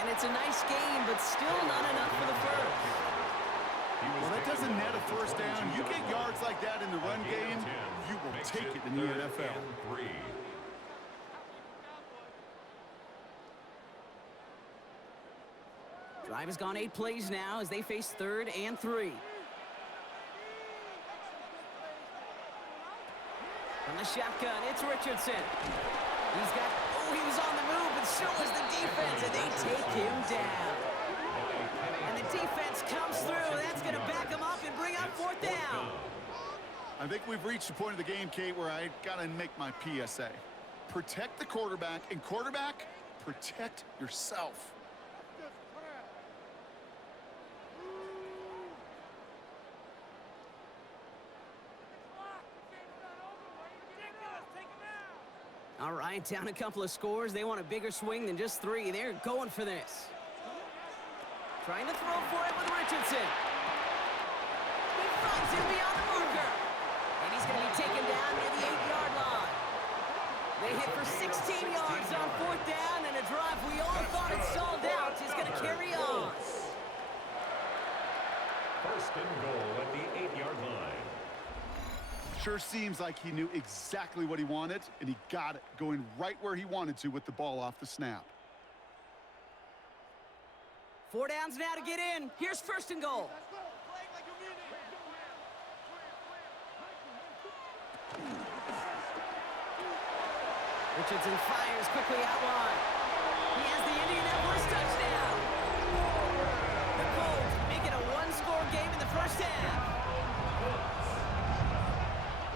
And it's a nice gain, but still not enough for the first. Well, that doesn't net a 1st down. You get yards like that in the run game, you will take it in the NFL. Drive has gone 8 plays now as they face 3rd and 3. From the shotgun, it's Richardson. He was on the move, but so was the defense, and they take him down. And the defense comes through. That's going to back him up and bring up 4th down. I think we've reached the point of the game, Kate, where I got to make my PSA. Protect the quarterback, and quarterback, protect yourself. All right, down a couple of scores. They want a bigger swing than just 3. They're going for this. Trying to throw for it with Richardson. He finds him beyond the marker. And he's going to be taken down near the 8-yard line. They hit for 16 yards on 4th down, and a drive we all thought had stalled out is going to carry on. 1st and goal at the 8-yard line. Sure seems like he knew exactly what he wanted, and he got it, going right where he wanted to with the ball off the snap. 4 downs now to get in. Here's 1st and goal. Richardson fires quickly out wide. He has the Indianapolis touchdown. The Colts make it a 1-score game in the 1st half.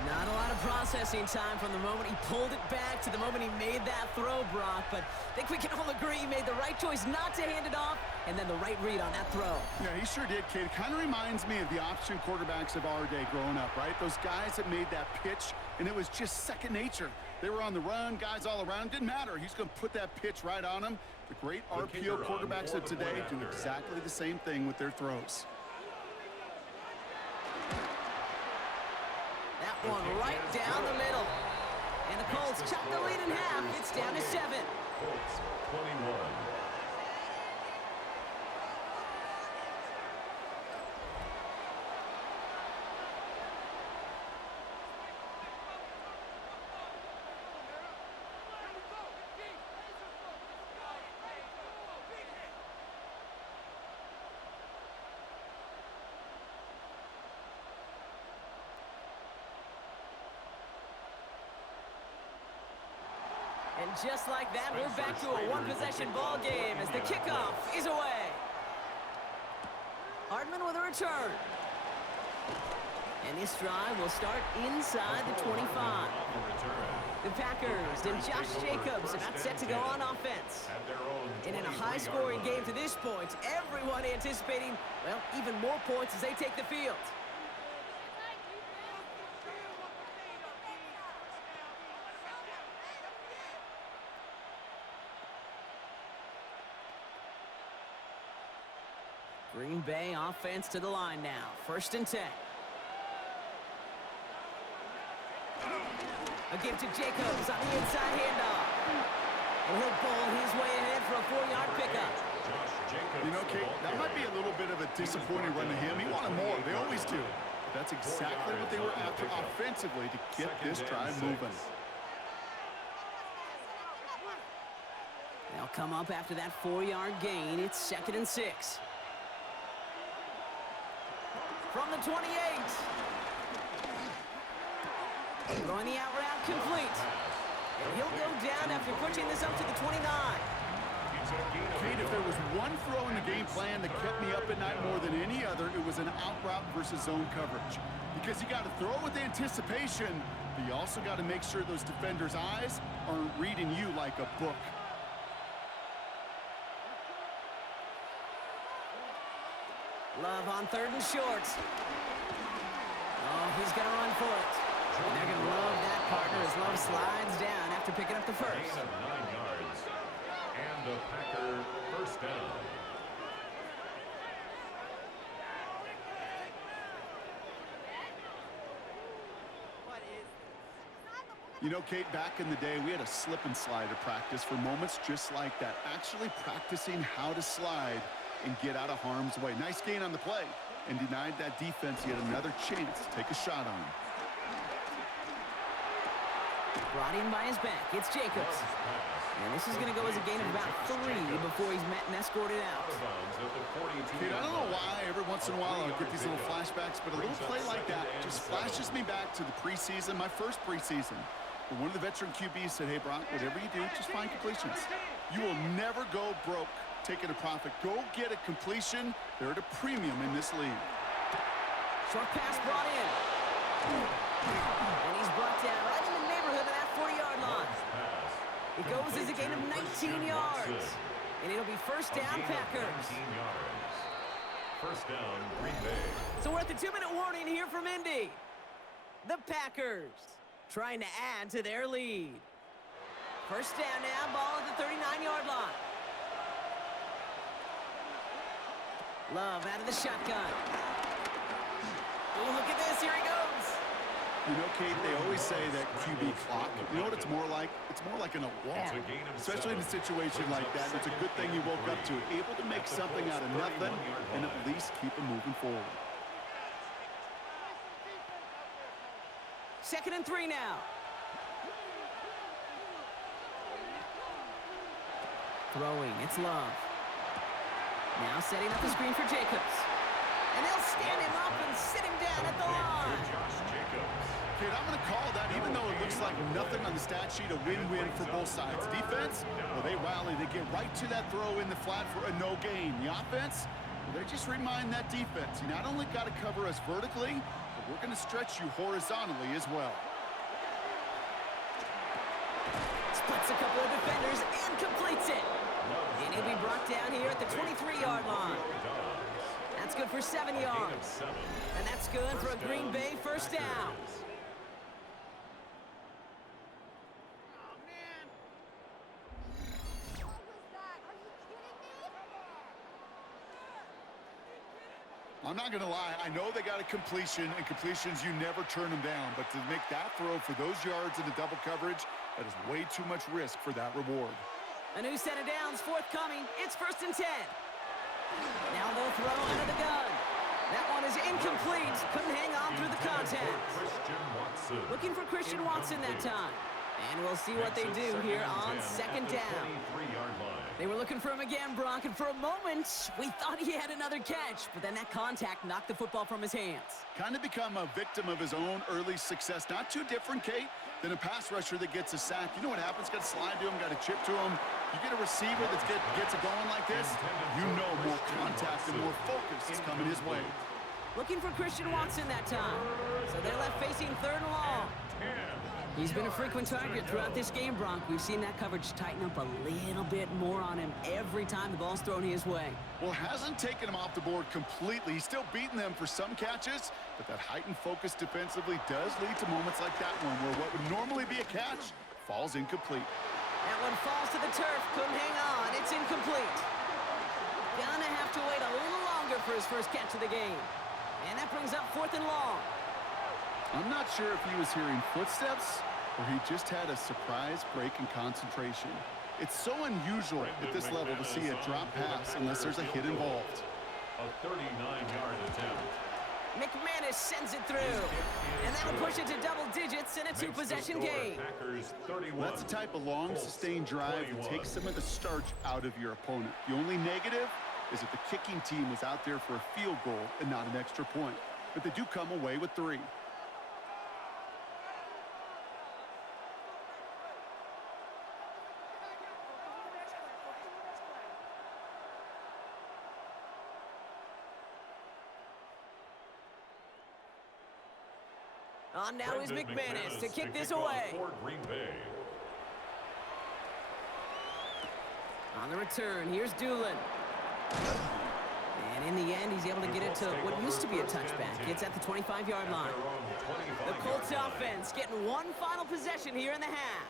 Not a lot of processing time from the moment he pulled it back to the moment he made that throw, Brock. But I think we can all agree he made the right choice not to hand it off, and then the right read on that throw. Yeah, he sure did, Kate. It kind of reminds me of the option quarterbacks of our day growing up, right? Those guys that made that pitch, and it was just second nature. They were on the run, guys all around. Didn't matter. He's going to put that pitch right on him. The great RPO quarterbacks of today do exactly the same thing with their throws. That one right down the middle. And the Colts chop the lead in half. It's down to 7. Colts 21. And just like that, we're back to a one-possession ball game as the kickoff is away. Hardman with a return. And this drive will start inside the 25. The Packers and Josh Jacobs about set to go on offense. And in a high-scoring game to this point, everyone anticipating, well, even more points as they take the field. Green Bay offense to the line now. 1st and 10. A give to Jacobs on the inside handoff. And he'll bowl his way ahead for a 4-yard pickup. You know, Kate, that might be a little bit of a disappointing run to him. He wanted more. They always do. That's exactly what they were after offensively to get this drive moving. They'll come up after that 4-yard gain. It's 2nd and 6. From the 28. Throwing the out route complete. And he'll go down after pushing this up to the 29. Kate, if there was one throw in the game plan that kept me up at night more than any other, it was an out route versus zone coverage. Because you got to throw with anticipation, but you also got to make sure those defenders' eyes aren't reading you like a book. Love on 3rd and short. Oh, he's going to run for it. And they're going to love that partner as Love slides down after picking up the first. Gain of 9 yards. And a Packer 1st down. You know, Kate, back in the day, we had a slip and slide to practice for moments just like that. Actually practicing how to slide and get out of harm's way. Nice gain on the play and denied that defense yet another chance to take a shot on him. Brought in by his back. It's Jacobs. And this is going to go as a gain of about 3 before he's met and escorted out. Kate, I don't know why every once in a while I'll get these little flashbacks, but a little play like that just flashes me back to the preseason, my first preseason. Where one of the veteran QBs said, hey, Brock, whatever you do, just find completions. You will never go broke taking a profit. Go get a completion. They're at a premium in this league. Short pass brought in. And he's brought down right in the neighborhood of that 40-yard line. It goes as a gain of 19 yards. And it'll be 1st down, Packers. 1st down, Green Bay. So we're at the 2-minute warning here from Indy. The Packers trying to add to their lead. 1st down now, ball at the 39-yard line. Love out of the shotgun. Oh, look at this. Here he goes. You know, Kate, they always say that QB clock. You know what it's more like? It's more like an alarm. Especially in a situation like that. It's a good thing you woke up to it. Able to make something out of nothing and at least keep them moving forward. 2nd and 3 now. Throwing. It's Love. Now setting up the screen for Jacobs. And they'll stand him up and sit him down at the line. Kate, I'm going to call that, even though it looks like nothing on the stat sheet, a win-win for both sides. Defense, well, they rally. They get right to that throw in the flat for a no gain. The offense, well, they just remind that defense. You not only got to cover us vertically, but we're going to stretch you horizontally as well. Splits a couple of defenders and completes it. And he'll be brought down here at the 23-yard line. That's good for 7 yards. And that's good for a Green Bay 1st down. I'm not going to lie. I know they got a completion, and completions, you never turn them down. But to make that throw for those yards in the double coverage, that is way too much risk for that reward. A new set of downs forthcoming. It's 1st and 10. Now they'll throw out of the gun. That one is incomplete. Couldn't hang on through the contact. Looking for Christian Watson that time. And we'll see what they do here on 2nd down. They were looking for him again, Brock, and for a moment, we thought he had another catch, but then that contact knocked the football from his hands. Kind of become a victim of his own early success. Not too different, Kate, than a pass rusher that gets a sack. You know what happens? Got to slide to him, got to chip to him. You get a receiver that gets it going like this, you know more contact and more focus is coming his way. Looking for Christian Watson that time. So they're left facing 3rd and long. He's been a frequent target throughout this game, Bronk. We've seen that coverage tighten up a little bit more on him every time the ball's thrown his way. Well, hasn't taken him off the board completely. He's still beating them for some catches, but that heightened focus defensively does lead to moments like that one where what would normally be a catch falls incomplete. That one falls to the turf. Couldn't hang on. It's incomplete. Gonna have to wait a little longer for his first catch of the game. And that brings up 4th and long. I'm not sure if he was hearing footsteps or he just had a surprise break in concentration. It's so unusual at this level to see a drop pass unless there's a hit involved. A 39-yard attempt. McManus sends it through. And that'll push it to double digits in a 2-possession game. That's a type of long, sustained drive that takes some of the starch out of your opponent. The only negative is that the kicking team was out there for a field goal and not an extra point. But they do come away with 3. On now is McManus to kick this away. On the return, here's Doolin. And in the end, he's able to get it to what used to be a touchback. It's at the 25-yard line. The Colts offense getting one final possession here in the half.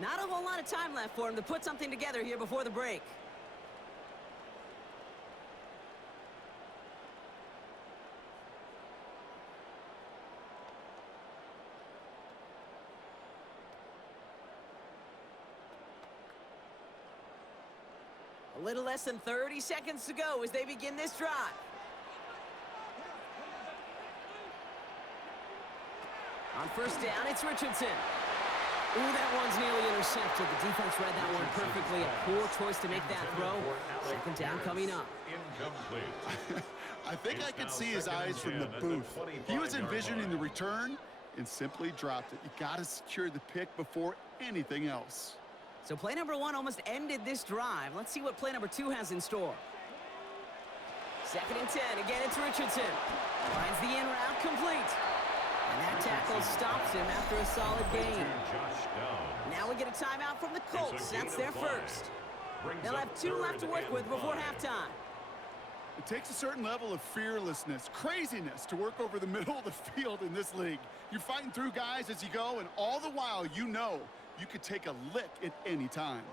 Not a whole lot of time left for him to put something together here before the break. A little less than 30 seconds to go as they begin this drive. On first down, it's Richardson. Ooh, that one's nearly intercepted. The defense read that one perfectly. A poor choice to make that throw. 2nd down coming up. I think I could see his eyes from the booth. He was envisioning the return and simply dropped it. You got to secure the pick before anything else. So play number 1 almost ended this drive. Let's see what play number 2 has in store. 2nd and 10. Again, it's Richardson. Finds the in route complete. And that tackle stops him after a solid gain. Now we get a timeout from the Colts. That's their first. They'll have 2 left to work with before halftime. It takes a certain level of fearlessness, craziness to work over the middle of the field in this league. You're fighting through guys as you go, and all the while you know you could take a lick at any time.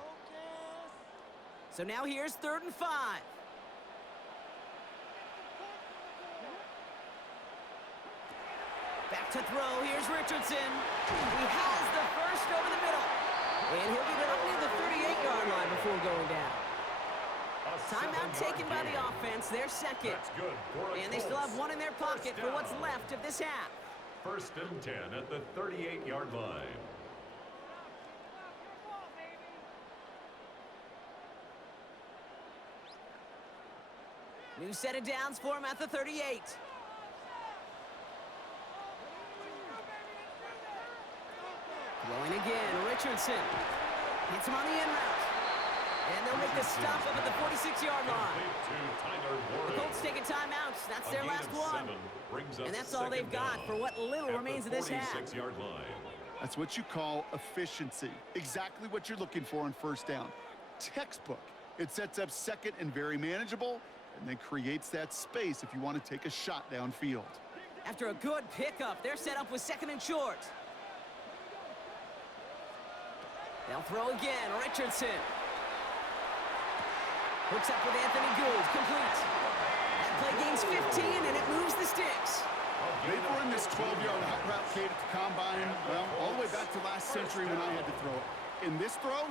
So now here's 3rd and 5. Back to throw. Here's Richardson. He has the first over the middle. And he'll get it up near the 38-yard line before going down. Timeout taken by the offense. Their second. And they still have 1 in their pocket for what's left of this half. 1st and 10 at the 38-yard line. New set of downs for him at the 38. Throwing again, Richardson. Hits him on the in route. And they'll make the stop up at the 46-yard line. The Colts take a timeout. That's their last one. And that's all they've got for what little remains of this half. That's what you call efficiency. Exactly what you're looking for on 1st down. Textbook. It sets up 2nd and very manageable, and then creates that space if you want to take a shot downfield. After a good pickup, they're set up with 2nd and short. They'll throw again. Richardson. Hooks up with Anthony Gould. Complete. That play gains 15, and it moves the sticks. They've run this 12-yard out route, Kate, at the combine, well, all the way back to last century when I had to throw it. In this throw,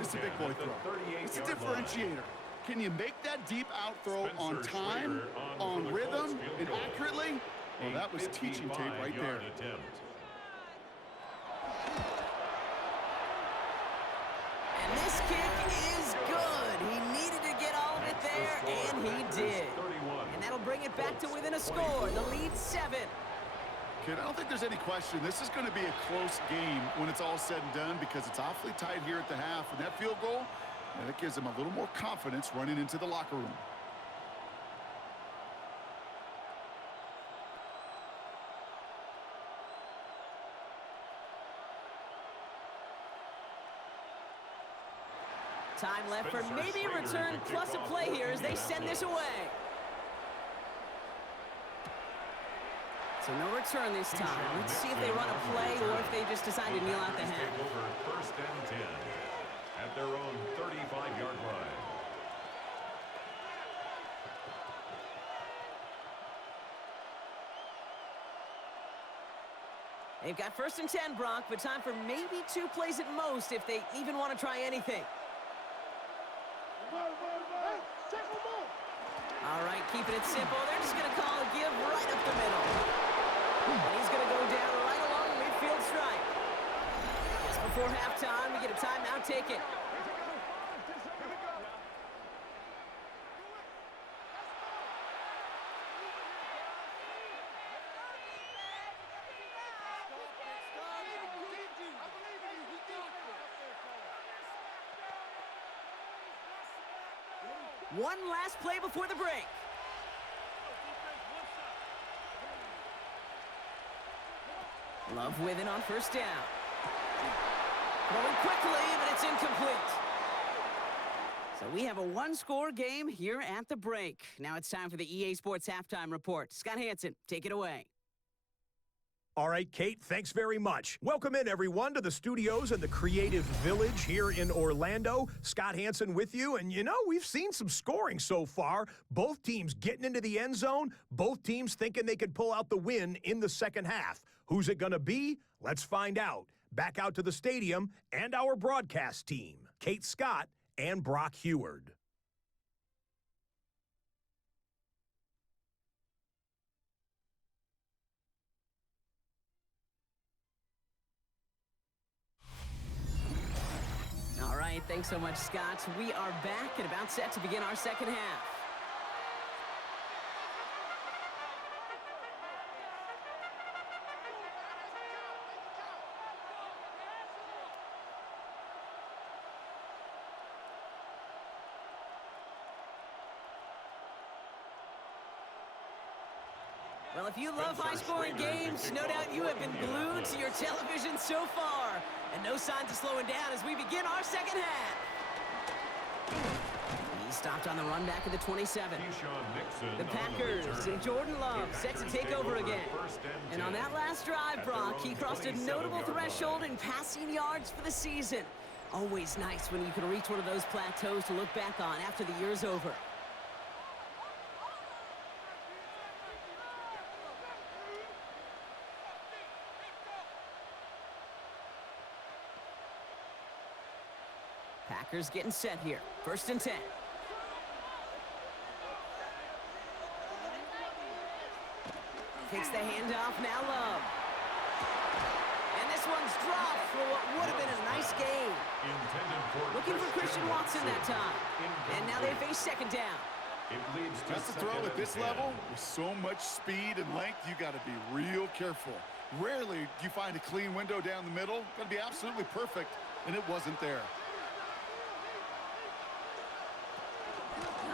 it's a big boy throw. It's a differentiator. Can you make that deep out throw on time, on rhythm, and accurately? Well, that was teaching tape right there. And this kick is good. He needed to get all of it there, and he did. And that'll bring it back to within a score. The lead 7. Kid, I don't think there's any question. This is going to be a close game when it's all said and done because it's awfully tight here at the half. And that field goal, that gives them a little more confidence running into the locker room. Time left for maybe a return plus a play here as they send this away. So no return this time. Let's see if they run a play or if they just decide to kneel out the half. First and 10 at their own 35-yard line. They've got first and 10, Brock, but time for maybe 2 plays at most if they even want to try anything. All right, keeping it simple. They're just going to call a give right up the middle. And he's going to go down right along the midfield stripe. Just before halftime, we get a timeout taken. One last play before the break. Love with it on first down. Going quickly, but it's incomplete. So we have a one-score game here at the break. Now it's time for the EA Sports Halftime Report. Scott Hansen, take it away. All right, Kate, thanks very much. Welcome in, everyone, to the studios and the Creative Village here in Orlando. Scott Hansen with you, and we've seen some scoring so far. Both teams getting into the end zone, both teams thinking they could pull out the win in the second half. Who's it going to be? Let's find out. Back out to the stadium and our broadcast team, Kate Scott and Brock Heward. All right, thanks so much, Scott. We are back and about set to begin our second half. Well, if you love high-scoring games, no doubt you have been glued to your television so far. And no signs of slowing down as we begin our second half. He stopped on the run back at the 27. The Packers and Jordan Love set to take over again. And on that last drive, Brock, he crossed a notable threshold in passing yards for the season. Always nice when you can reach one of those plateaus to look back on after the year's over. Packers getting set here. First and 10. Takes the handoff, now Love. And this one's dropped for what would have been a nice gain. Looking for Christian Watson that time. And now they face second down. That's a throw at this level. With so much speed and length, you got to be real careful. Rarely do you find a clean window down the middle. Got to be absolutely perfect, and it wasn't there.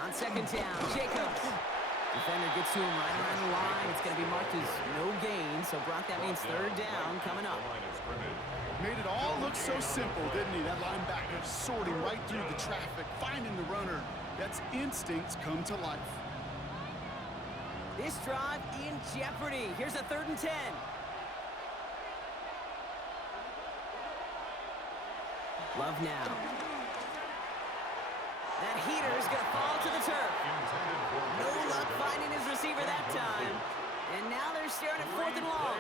On second down, Jacobs. Defender gets to him right around the line. It's going to be marked as no gain. So, Brock, that means third down coming up. Made it all look so simple, didn't he? That linebacker sorting right through the traffic, finding the runner. That's instincts come to life. This drive in jeopardy. Here's a third and 10. Love now. That heater is going to fall to the turf. No luck finding his receiver that time. And now they're staring at fourth and long.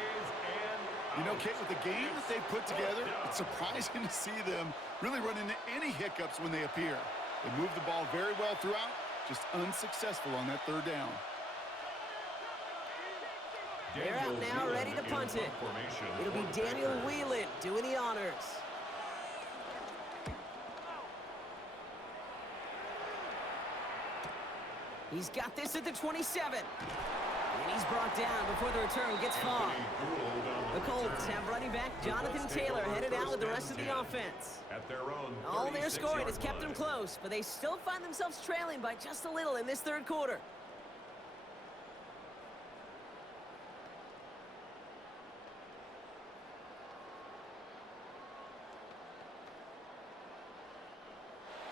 You know, Kate, with the game that they put together, it's surprising to see them really run into any hiccups when they appear. They move the ball very well throughout, just unsuccessful on that third down. They're out now, ready to punt it. It'll be Daniel Whelan doing the honors. He's got this at the 27. And he's brought down before the return gets far. The Colts have running back Jonathan Taylor headed out with the rest of the offense. All their scoring has kept them close, but they still find themselves trailing by just a little in this third quarter.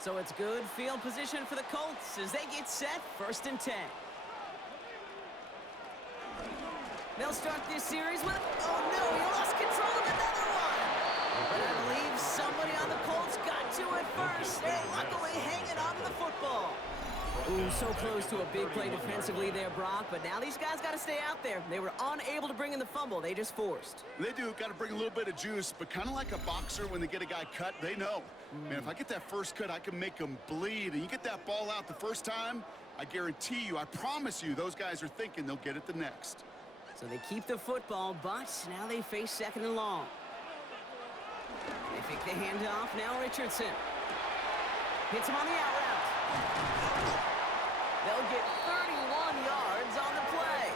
So it's good field position for the Colts as they get set, 1st and 10. They'll start this series with, oh no, he lost control of another one. But I believe somebody on the Colts got to it first. They're luckily hanging on to the football. Ooh, so close to a big play defensively there, Brock, but now these guys got to stay out there. They were unable to bring in the fumble. They just forced. They do. Got to bring a little bit of juice, but kind of like a boxer when they get a guy cut, they know. Man, if I get that first cut, I can make them bleed. And you get that ball out the first time, I guarantee you, I promise you, those guys are thinking they'll get it the next. So they keep the football, but now they face 2nd and long. They fake the handoff. Now Richardson hits him on the out route. They'll get 31 yards on the play.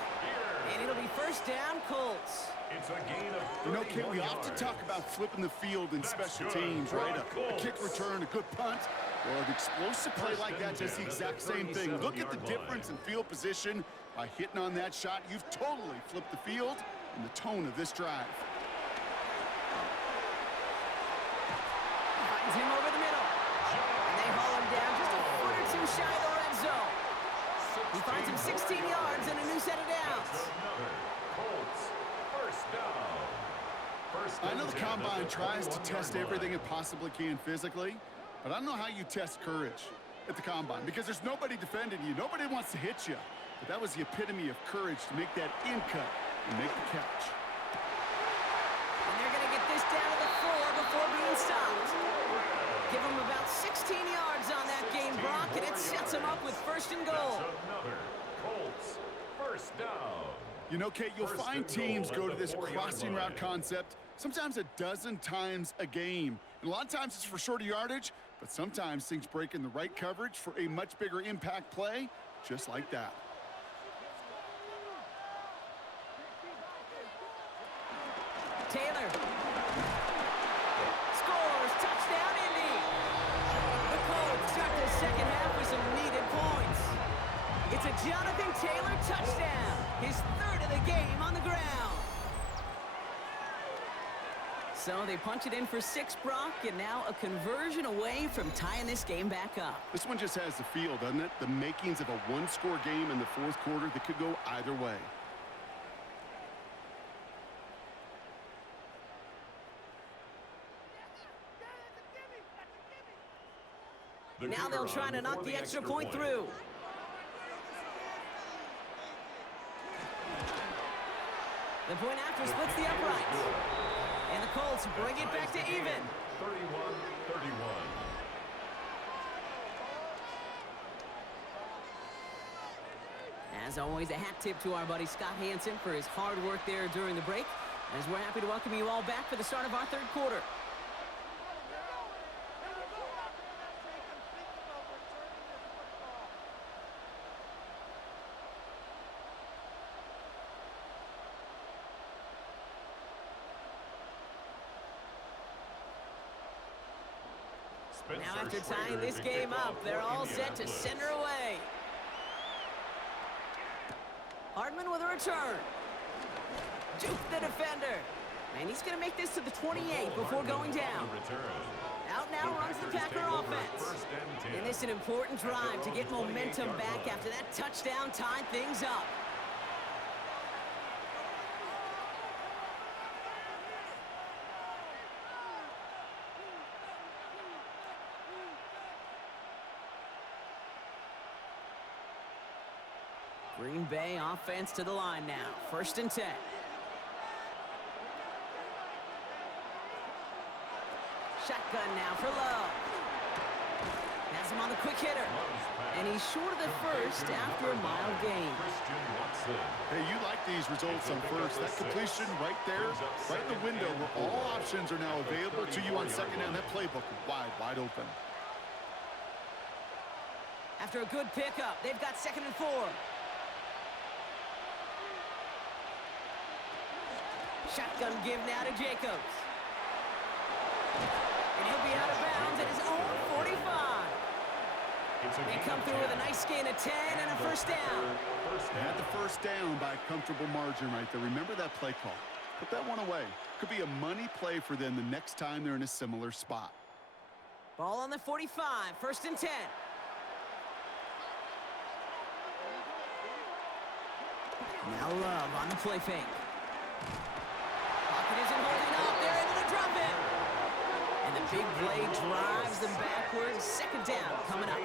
And it'll be 1st down, Colts. It's a gain of 31 You know, Kate, we often yards. talk about flipping the field in That's special good teams, for right? the A kick Colts. return, a good punt. Well, an explosive play First like and that does 10 the at exact the same thing. Look at the 37-yard difference in line. field position. By hitting on that shot, you've totally flipped the field and the tone of this drive. Finds him over the middle. And they haul him down just a foot or two shy of the red zone. He finds him 16 yards and a new set of downs. Another Colts 1st down. First I know and the 10 at combine the tries to 21-yard test line. everything it possibly can physically, but I don't know how you test courage at the combine because there's nobody defending you. Nobody wants to hit you. But that was the epitome of courage to make that in cut and make the catch. And they're going to get this down to the floor before being stopped. Give him about 16 yards on that game, Brock, and it sets him up with 1st and goal. That's another Colts 1st down. You know, Kate, you'll First find and goal teams at go the to this 4-yard crossing route line. concept sometimes a dozen times a game. And a lot of times it's for shorter yardage, but sometimes things break in the right coverage for a much bigger impact play, just like that. Taylor scores, touchdown Indy. The Colts start the 2nd half with some needed points. It's a Jonathan Taylor touchdown, his 3rd of the game on the ground. So they punch it in for 6, Brock, and now a conversion away from tying this game back up. This one just has the feel, doesn't it? The makings of a one-score game in the 4th quarter that could go either way. Now they'll try to knock the extra point through. The point after splits the uprights. And the Colts bring it back to even. 31-31. As always, a hat tip to our buddy Scott Hansen for his hard work there during the break. As we're happy to welcome you all back for the start of our 3rd quarter. Now after tying this game up, they're all set to center away. Hardman with a return. Juke the defender. And he's going to make this to the 28 before going down. Out now runs the Packer offense. And it's an important drive to get momentum back after that touchdown tied things up. Green Bay offense to the line now. 1st and 10. Shotgun now for Love. Has him on the quick hitter. And he's short of the 1st after a mild gain. Hey, you like these results on 1st. That completion right there, right in the window where all options are now available to you on 2nd down. That playbook wide open. After a good pickup, they've got 2nd and 4. Shotgun give now to Jacobs. And he'll be out of bounds at his own 45. They come through with a nice gain of 10 and a 1st down. They had the 1st down by a comfortable margin right there. Remember that play call. Put that one away. Could be a money play for them the next time they're in a similar spot. Ball on the 45, 1st and 10. Now Love on the play fake. Pocket isn't holding up. They're able to drop it. And the big play drives them backwards. 2nd down coming up.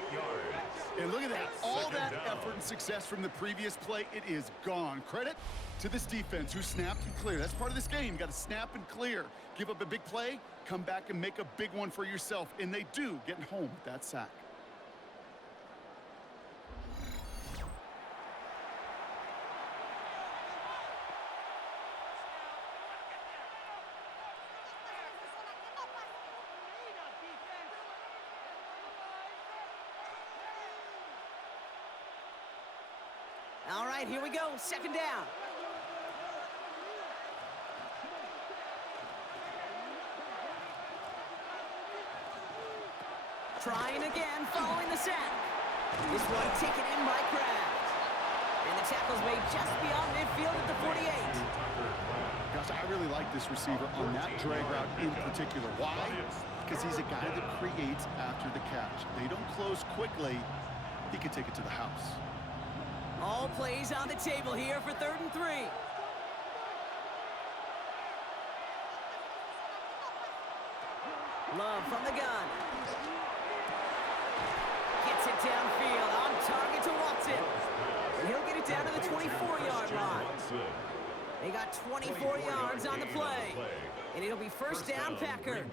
And look at that. All that effort and success from the previous play, it is gone. Credit to this defense who snapped and cleared. That's part of this game. You got to snap and clear. Give up a big play, come back and make a big one for yourself. And they do, getting home with that sack. All right, here we go. 2nd down. Trying again, following the sack. This one taken in by Kraft. And the tackle's made just beyond midfield at the 48. Gosh, I really like this receiver on that drag route in particular. Why? Because he's a guy that creates after the catch. They don't close quickly. He can take it to the house. All plays on the table here for 3rd and 3. Love from the gun. Gets it downfield, on target to Watson. And he'll get it down to the 24-yard line. They got 24 yards on the play. And it'll be 1st down, Packers.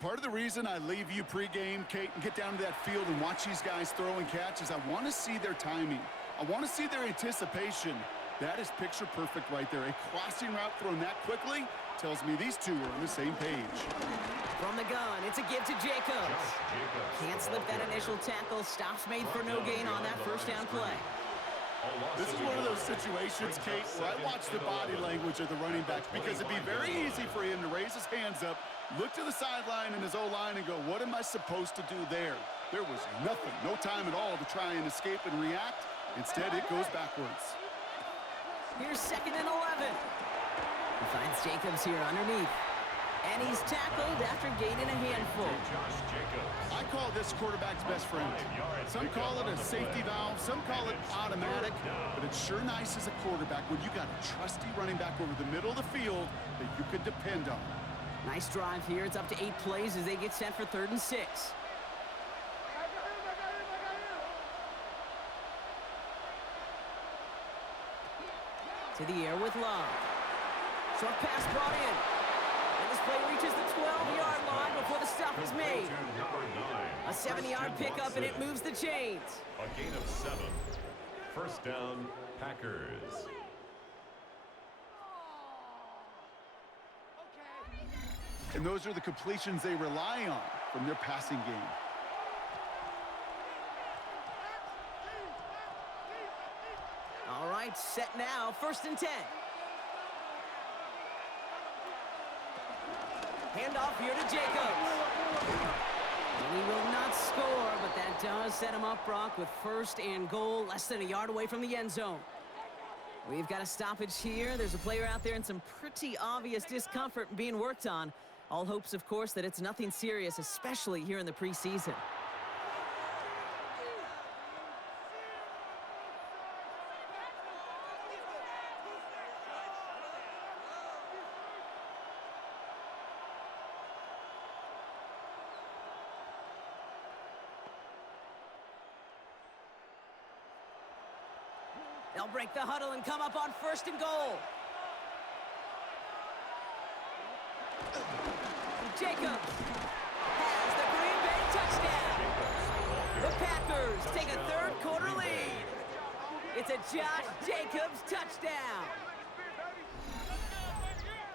Part of the reason I leave you pregame, Kate, and get down to that field and watch these guys throw and catch is I want to see their timing. I want to see their anticipation. That is picture perfect right there. A crossing route thrown that quickly tells me these two are on the same page. From the gun, it's a give to Jacobs. Can't slip that initial tackle. Stops made for no gain on that 1st down play. This is one of those situations, Kate, where I watch the body language of the running back because it'd be very easy for him to raise his hands up, look to the sideline in his O-line and go, what am I supposed to do there? There was nothing, no time at all to try and escape and react. Instead, it goes backwards. Here's 2nd and 11. He finds Jacobs here underneath. And he's tackled after gaining a handful. I call this quarterback's best friend. Some call it a safety valve, some call it automatic, but it's sure nice as a quarterback when you got a trusty running back over the middle of the field that you can depend on. Nice drive here. It's up to 8 plays as they get set for 3rd and 6. To the air with Love. Short pass brought in. And this play reaches the 12-yard line before the stop is made. A 7-yard pickup, and it moves the chains. A gain of 7. 1st down, Packers. And those are the completions they rely on from their passing game. All right, set now, 1st and 10. Handoff here to Jacobs. And he will not score, but that does set him up, Brock, with 1st and goal, less than a yard away from the end zone. We've got a stoppage here. There's a player out there in some pretty obvious discomfort being worked on. All hopes, of course, that it's nothing serious, especially here in the preseason. They'll break the huddle and come up on 1st and goal. Jacobs has the Green Bay touchdown. The Packers take a 3rd quarter lead. It's a Josh Jacobs touchdown.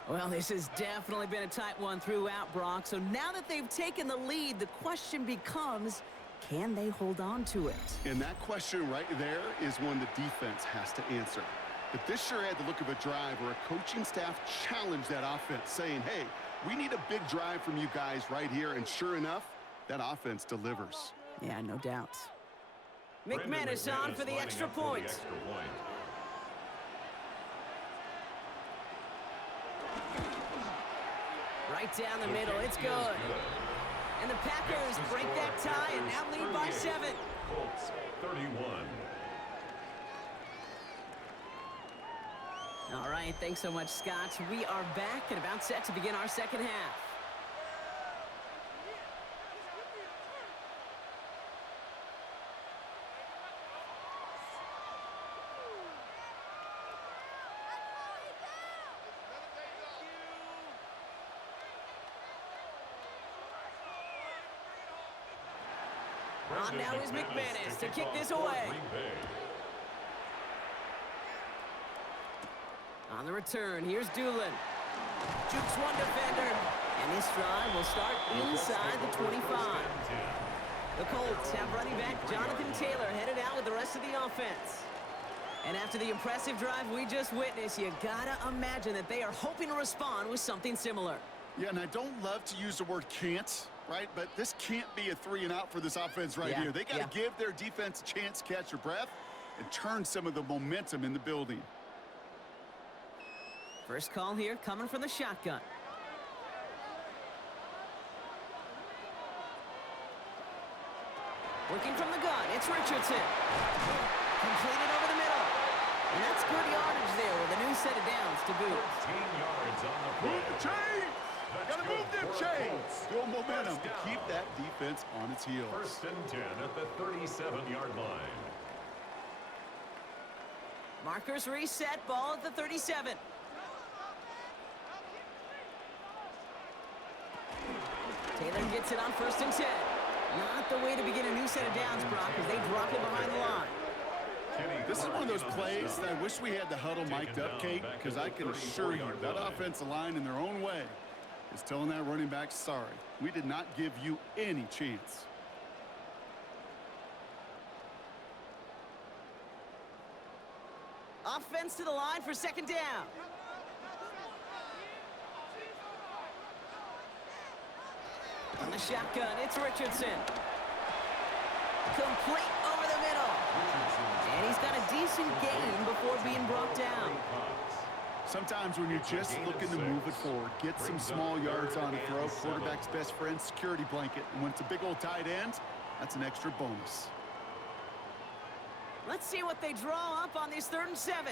Well, this has definitely been a tight one throughout, Brock. So now that they've taken the lead, the question becomes, can they hold on to it? And that question right there is one the defense has to answer. But this sure had the look of a drive where a coaching staff challenged that offense, saying, hey, we need a big drive from you guys right here. And sure enough, that offense delivers. Yeah, no doubt. McManus on for the extra point. Right down the middle. It's good. And the Packers break that tie and now lead by 7. Colts 31. All right, thanks so much, Scott. We are back and about set to begin our second half. On now is McManus to kick this away. On the return, here's Doolin. Jukes one defender. And this drive will start inside the 25. The Colts have running back Jonathan Taylor headed out with the rest of the offense. And after the impressive drive we just witnessed, you gotta imagine that they are hoping to respond with something similar. Yeah, and I don't love to use the word can't, right? But this can't be a 3-and-out for this offense right here. They got to give their defense a chance to catch their breath and turn some of the momentum in the building. First call here coming from the shotgun. Looking from the gun, it's Richardson. Completed over the middle. And that's good yardage there with a new set of downs to boot. 13 yards on the play. Move the chains! Gotta move them chains! Build momentum to keep that defense on its heels. 1st and 10 at the 37-yard line. Markers reset, ball at the 37. Taylor gets it on 1st and 10. Not the way to begin a new set of downs, Brock, as they drop it behind the line. This is one of those plays that I wish we had the huddle mic'd up, Kate, because I can assure you that offensive line in their own way is telling that running back, sorry, we did not give you any chance. Offense to the line for 2nd down. On the shotgun, it's Richardson. Complete over the middle. And he's got a decent gain before being brought down. Sometimes when you're just looking to move it forward, get some small yards on a throw, quarterback's best friend, security blanket. And when it's a big old tight end, that's an extra bonus. Let's see what they draw up on this 3rd and 7.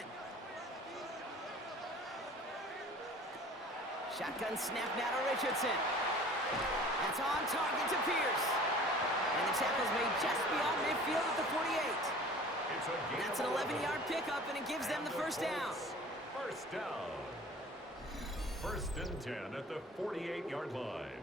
Shotgun snap now to Richardson. That's on target to Pierce. And the tackle's made just beyond midfield at the 48. That's an 11-yard pickup, and it gives them the 1st down. 1st down. 1st and 10 at the 48-yard line.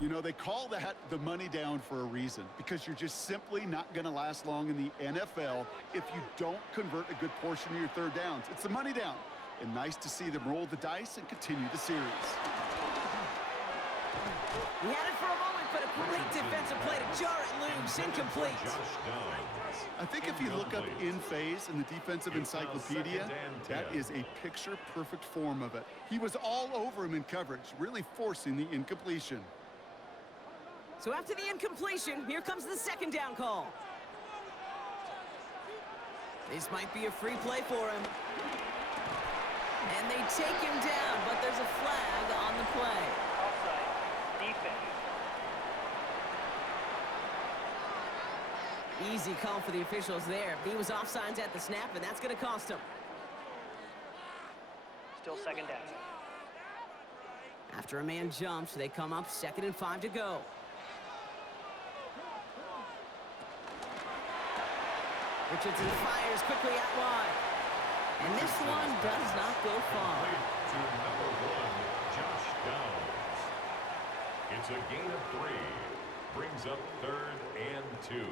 You know, they call that the money down for a reason, because you're just simply not going to last long in the NFL if you don't convert a good portion of your 3rd downs. It's the money down. And nice to see them roll the dice and continue the series. He had it for a moment, but a great defensive play to jar it loose. Incomplete. I think if you look up in phase in the defensive encyclopedia, that is a picture-perfect form of it. He was all over him in coverage, really forcing the incompletion. So after the incompletion, here comes the 2nd down call. This might be a free play for him. And they take him down, but there's a flag on the play. Offside. Defense. Easy call for the officials there. He was offsides at the snap, and that's going to cost him. Still 2nd down. After a man jumps, they come up 2nd and 5 to go. Richardson fires quickly out wide. And this one does not go far. To number 1, Josh Downs. It's a gain of 3. Brings up 3rd and 2.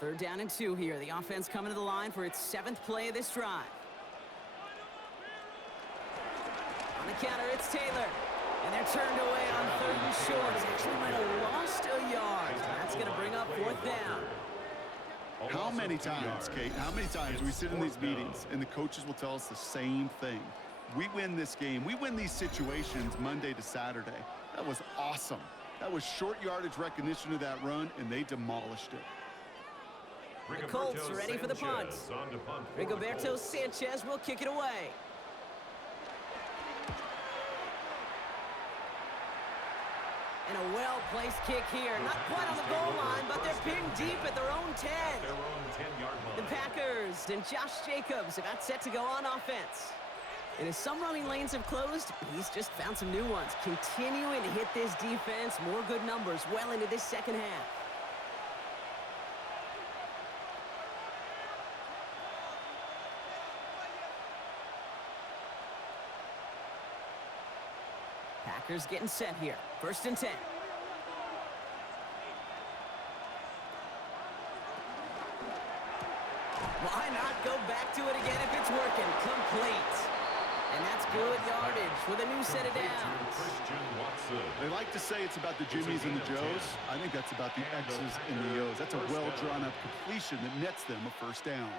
3rd down and 2 here. The offense coming to the line for its 7th play of this drive. On the counter, it's Taylor. And they're turned away on 3rd and short. They actually might have lost a yard. That's going to bring up 4th down. How many times, Kate, how many times we sit in these meetings and the coaches will tell us the same thing? We win this game. We win these situations Monday to Saturday. That was awesome. That was short yardage recognition of that run, and they demolished it. The Colts are ready for the punt. Rigoberto Sanchez will kick it away. And a well-placed kick here. Not quite on the goal line, but they're pinned deep at their own 10. The Packers and Josh Jacobs about set to go on offense. And as some running lanes have closed, he's just found some new ones. Continuing to hit this defense. More good numbers well into this second half. Packers getting set here. 1st and 10. Why not go back to it again if it's working? Complete. And that's good yardage with a new set of downs. They like to say it's about the Jimmies and the Joes. I think that's about the X's and the O's. That's a well-drawn-up completion that nets them a 1st down.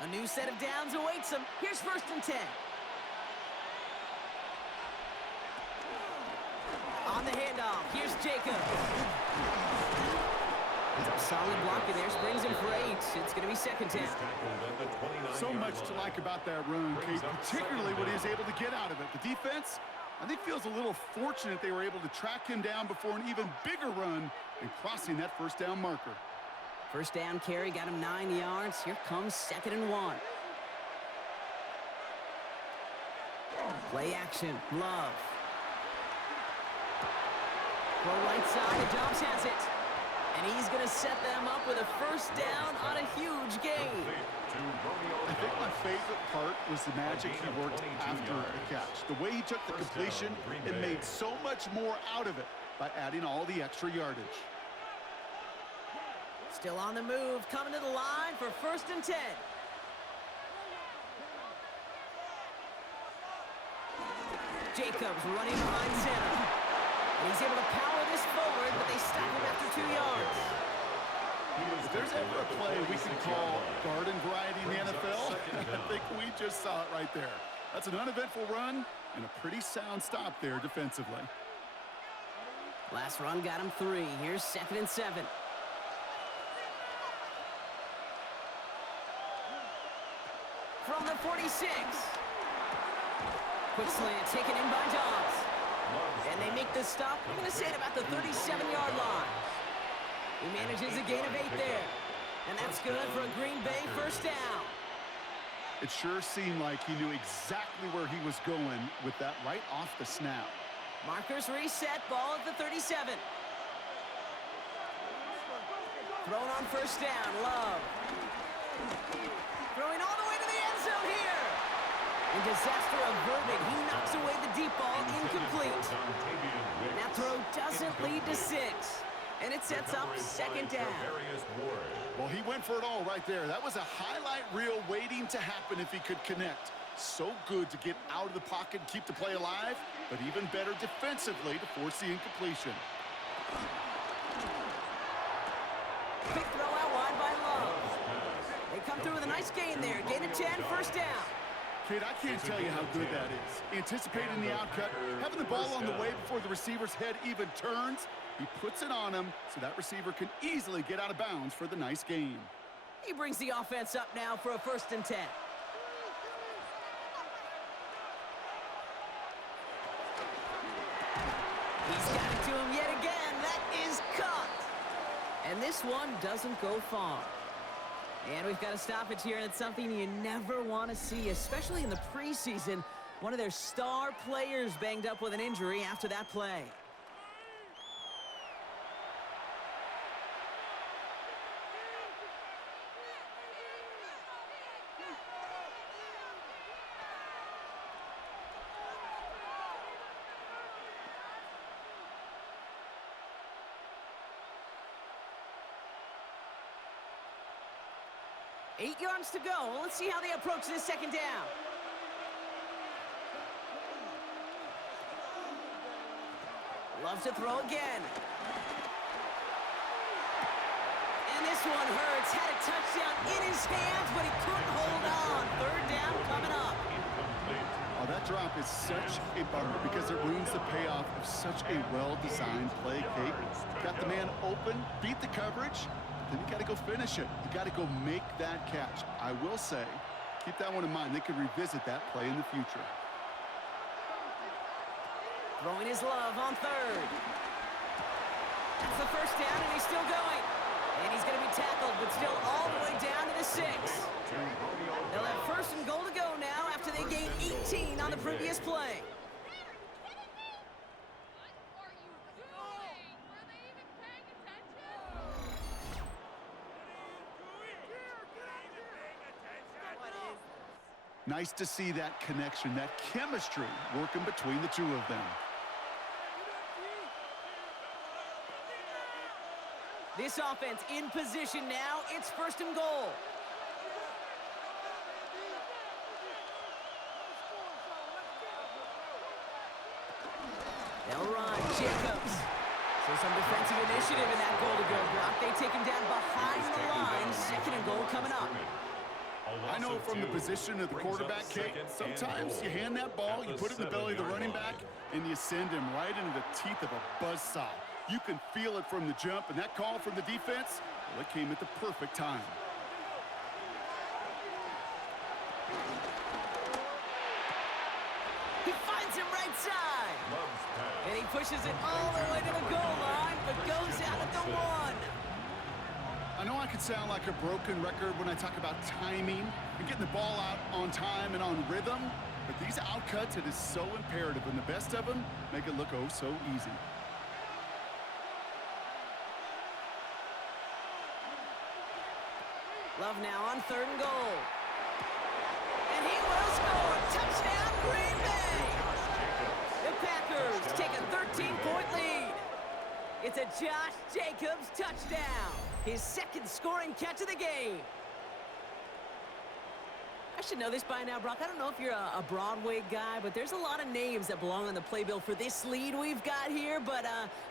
A new set of downs awaits them. Here's 1st and 10. On the handoff, here's Jacobs. Solid blocker there, springs him for 8. It's going to be 2nd down. So much to like about that run, Kate, particularly what he was able to get out of it. The defense, I think, feels a little fortunate they were able to track him down before an even bigger run and crossing that 1st down marker. 1st down carry got him 9 yards. Here comes 2nd and 1. Play action, Love. Go right side, and Dobbs has it. And he's going to set them up with a 1st down on a huge gain. I think my favorite part was the magic he worked after the catch. The way he took the completion and made so much more out of it by adding all the extra yardage. Still on the move, coming to the line for 1st and 10. Jacobs running behind center. And he's able to power this forward, but they stop him after 2 yards. If there's ever a play we can call garden variety in the NFL, I think we just saw it right there. That's an uneventful run and a pretty sound stop there defensively. Last run got him 3. Here's 2nd and 7. From the 46. Quick slant taken in by Dobbs. And they make the stop, I'm going to say it about the 37-yard line. He manages a gain of 8 there. And that's good for a Green Bay 1st down. It sure seemed like he knew exactly where he was going with that right off the snap. Markers reset, ball at the 37. Thrown on 1st down, Love. Throwing all the way to the end zone here. And disaster averted. He knocks away the deep ball, incomplete. And that throw doesn't lead to 6. And it sets up 2nd down. Well, he went for it all right there. That was a highlight reel waiting to happen if he could connect. So good to get out of the pocket and keep the play alive, but even better defensively to force the incompletion. Quick throw out wide by Love. They come through with a nice gain there. Gain of 10, 1st down. Kid, I can't tell you how good that is. Anticipating the outcut, having the ball on the way before the receiver's head even turns. He puts it on him so that receiver can easily get out of bounds for the nice gain. He brings the offense up now for a 1st and 10. He's got it to him yet again. That is caught. And this one doesn't go far. And we've got a stoppage here, and it's something you never want to see, especially in the preseason. One of their star players banged up with an injury after that play. Eight yards to go. Let's see how they approach this 2nd down. Loves to throw again. And this one hurts. Had a touchdown in his hands, but he couldn't hold on. 3rd down coming up. Oh, that that drop is such a bummer because it ruins the payoff of such a well-designed play, Kate. Got the man open, beat the coverage, then you got to go finish it. You got to go make that catch. I will say, keep that one in mind. They could revisit that play in the future. Throwing his love on third. That's the first down, and he's still going. And he's going to be tackled, but still all the way down to the 6. They'll have first and goal to go now after they gained 18 on the previous play. Nice to see that connection, that chemistry working between the two of them. This offense in position now. It's first and goal. They'll run. Jacobs. So some defensive initiative in that goal-to-go block. They take him down behind the line. Second and goal coming up. I know from the position of the quarterback, Kate, sometimes you hand that ball, you put it in the belly of the running back, and you send him right into the teeth of a buzzsaw. You can feel it from the jump, and that call from the defense, well, it came at the perfect time. He finds him right side. And he pushes it all the way to the goal line, but goes out at the 1. I know I could sound like a broken record when I talk about timing and getting the ball out on time and on rhythm, but these outcuts, it is so imperative, and the best of them make it look oh so easy. Love now on third and goal. And he will score. Touchdown, Green Bay! The Packers take a 13-point lead. It's a Josh Jacobs touchdown. His second scoring catch of the game. I should know this by now, Brock. I don't know if you're a Broadway guy, but there's a lot of names that belong on the playbill for this lead we've got here, but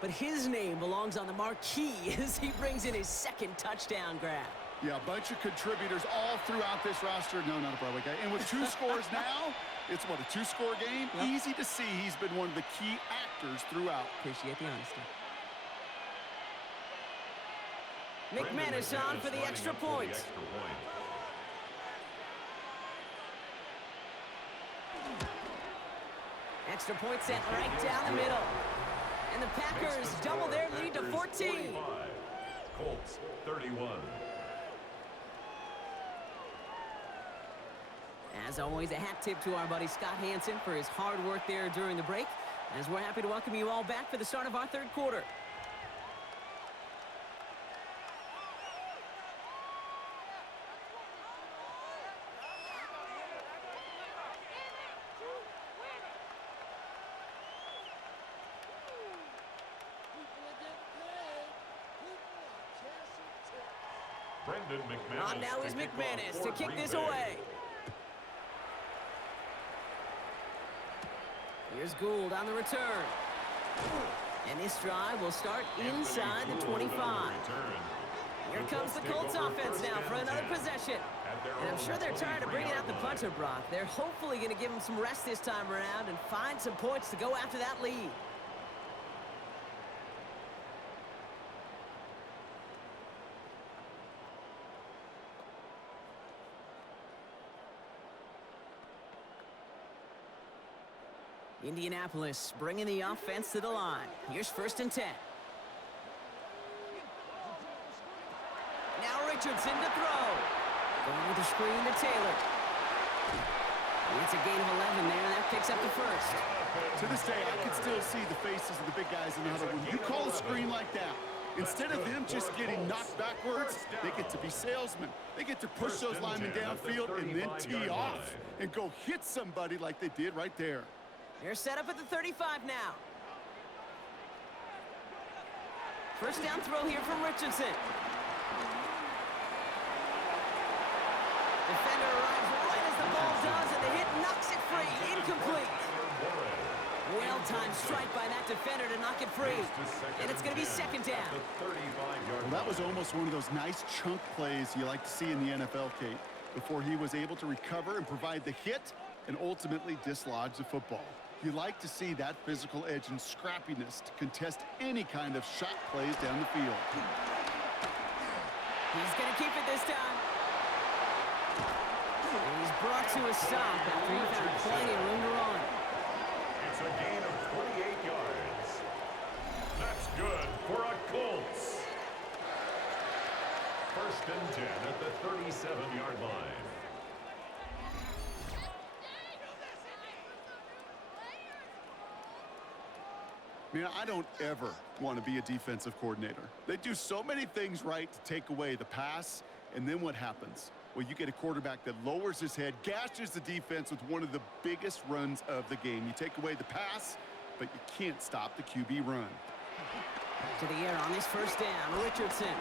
his name belongs on the marquee as he brings in his second touchdown grab. Yeah, a bunch of contributors all throughout this roster. No, not a Broadway guy. And with 2 scores now, it's what, a 2-score game? Yep. Easy to see he's been one of the key actors throughout. Appreciate the honesty. McManus on for the extra point. Extra point sent right down the middle. And the Packers double their lead to 14. Colts 31. As always, a hat tip to our buddy Scott Hansen for his hard work there during the break, as we're happy to welcome you all back for the start of our third quarter. On now is McManus to kick this away. Here's Gould on the return. And this drive will start inside the 25. Here comes the Colts offense now for another possession. And I'm sure they're tired of bringing out the punter, Brock. They're hopefully going to give him some rest this time around and find some points to go after that lead. Indianapolis bringing the offense to the line. Here's first and 10. Now Richardson to throw. Going with the screen to Taylor. It's a gain of 11 there, and that picks up the first. To this day, I can still see the faces of the big guys in the huddle. When you call a screen like that, instead of them just getting knocked backwards, they get to be salesmen. They get to push those linemen downfield and then tee off and go hit somebody like they did right there. They're set up at the 35 now. First down throw here from Richardson. Defender arrives right as the ball does, and the hit knocks it free. Incomplete. Well-timed strike by that defender to knock it free. And it's going to be second down. Well, that was almost one of those nice chunk plays you like to see in the NFL, Kate. Before he was able to recover and provide the hit, and ultimately dislodge the football. You like to see that physical edge and scrappiness to contest any kind of shot plays down the field. He's going to keep it this time. And he's brought to a stop after he found plenty of room to run. It's a gain of 28 yards. That's good for a Colts. First and 10 at the 37-yard line. Man, I don't ever want to be a defensive coordinator. They do so many things right to take away the pass, and then what happens? Well, you get a quarterback that lowers his head, gashes the defense with one of the biggest runs of the game. You take away the pass, but you can't stop the QB run. To the air on this first down, Richardson.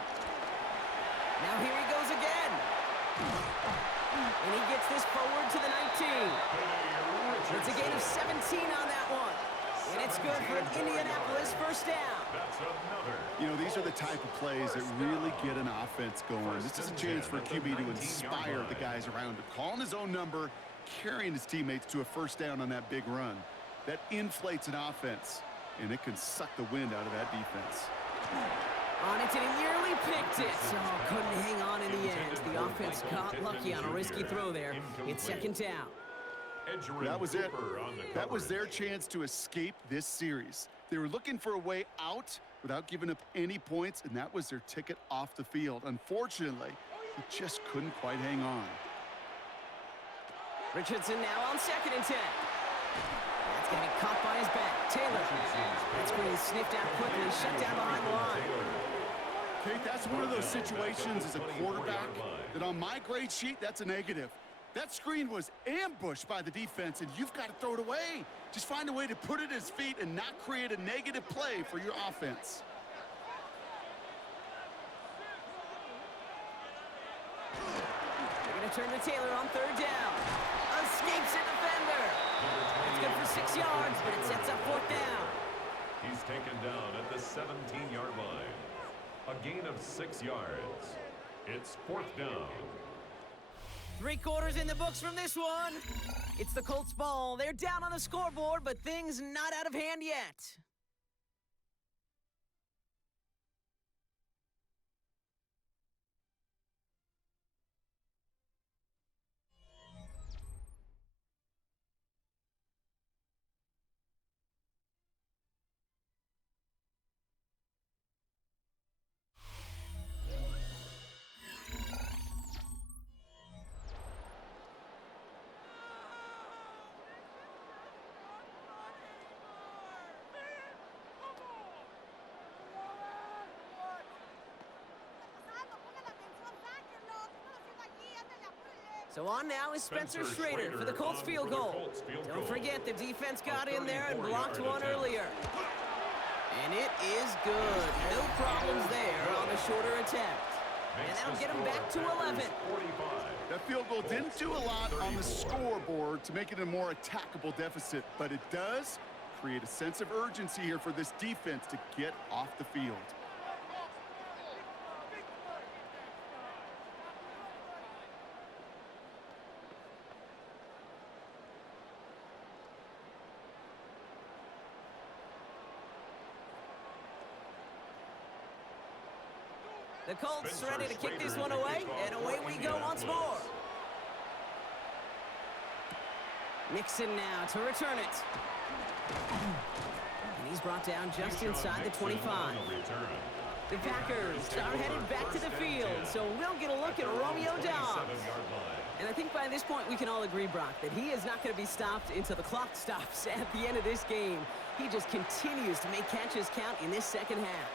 Now here he goes again. And he gets this forward to the 19. It's a gain of 17 on that one. And it's good for an Indianapolis first down. That's another. You know, these are the type of plays that really get an offense going. This is a chance for a QB to inspire the guys around him. Calling his own number, carrying his teammates to a first down on that big run. That inflates an offense, and it can suck the wind out of that defense. On it, and he nearly picked it. Oh, couldn't hang on in the end. The offense got lucky on a risky throw there. It's second down. That was it. That was their chance to escape this series. They were looking for a way out without giving up any points, and that was their ticket off the field. Unfortunately, he just couldn't quite hang on. Richardson now on second and 10. That's going to be caught by his back. Taylor. That screen sniffed out quickly, shut down behind the line. Kate, that's one of those situations as a quarterback that on my grade sheet, that's a negative. That screen was ambushed by the defense, and you've got to throw it away. Just find a way to put it at his feet and not create a negative play for your offense. They're going to turn to Taylor on third down. Escapes a defender. It's good for 6 yards, but it sets up fourth down. He's taken down at the 17-yard line. A gain of 6 yards. It's fourth down. 3 quarters in the books from this one. It's the Colts ball. They're down on the scoreboard, but things not out of hand yet. So on now is Spencer Schrader for the Colts field goal. Don't forget, the defense got in there and blocked one earlier. And it is good. No problems there on the shorter attempt. And that'll get him back to 11. That field goal didn't do a lot on the scoreboard to make it a more attackable deficit, but it does create a sense of urgency here for this defense to get off the field. The Colts ready to kick this one away, and away we go once more. Nixon now to return it. And he's brought down just inside the 25. The Packers are headed back to the field, so we'll get a look at Romeo Dobbs. And I think by this point we can all agree, Brock, that he is not going to be stopped until the clock stops at the end of this game. He just continues to make catches count in this second half.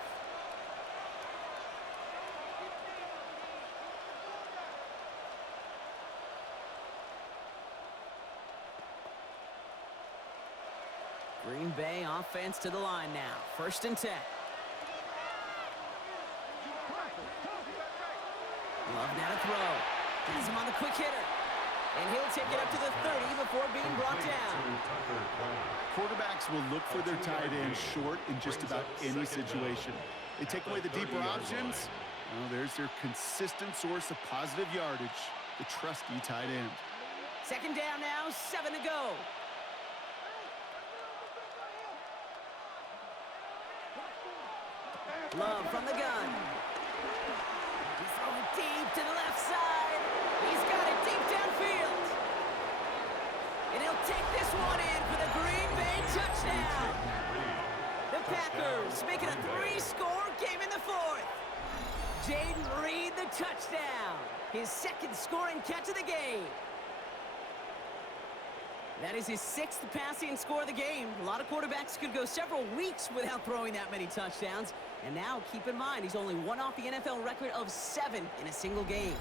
Green Bay offense to the line now. First and 10. Love now to throw. Has him on the quick hitter. And he'll take it up to the 30 before being brought down. Quarterbacks will look for their tight end short in just about any situation. They take away the deeper options. Well, there's their consistent source of positive yardage, the trusty tight end. Second down now, 7 to go. Love from the gun. He's throwing deep to the left side. He's got it deep downfield. And he'll take this one in for the Green Bay touchdown. The Packers make it a 3-score game in the fourth. Jaden Reed, the touchdown. His second scoring catch of the game. That is his 6th passing score of the game. A lot of quarterbacks could go several weeks without throwing that many touchdowns. And now, keep in mind, he's only one off the NFL record of 7 in a single game.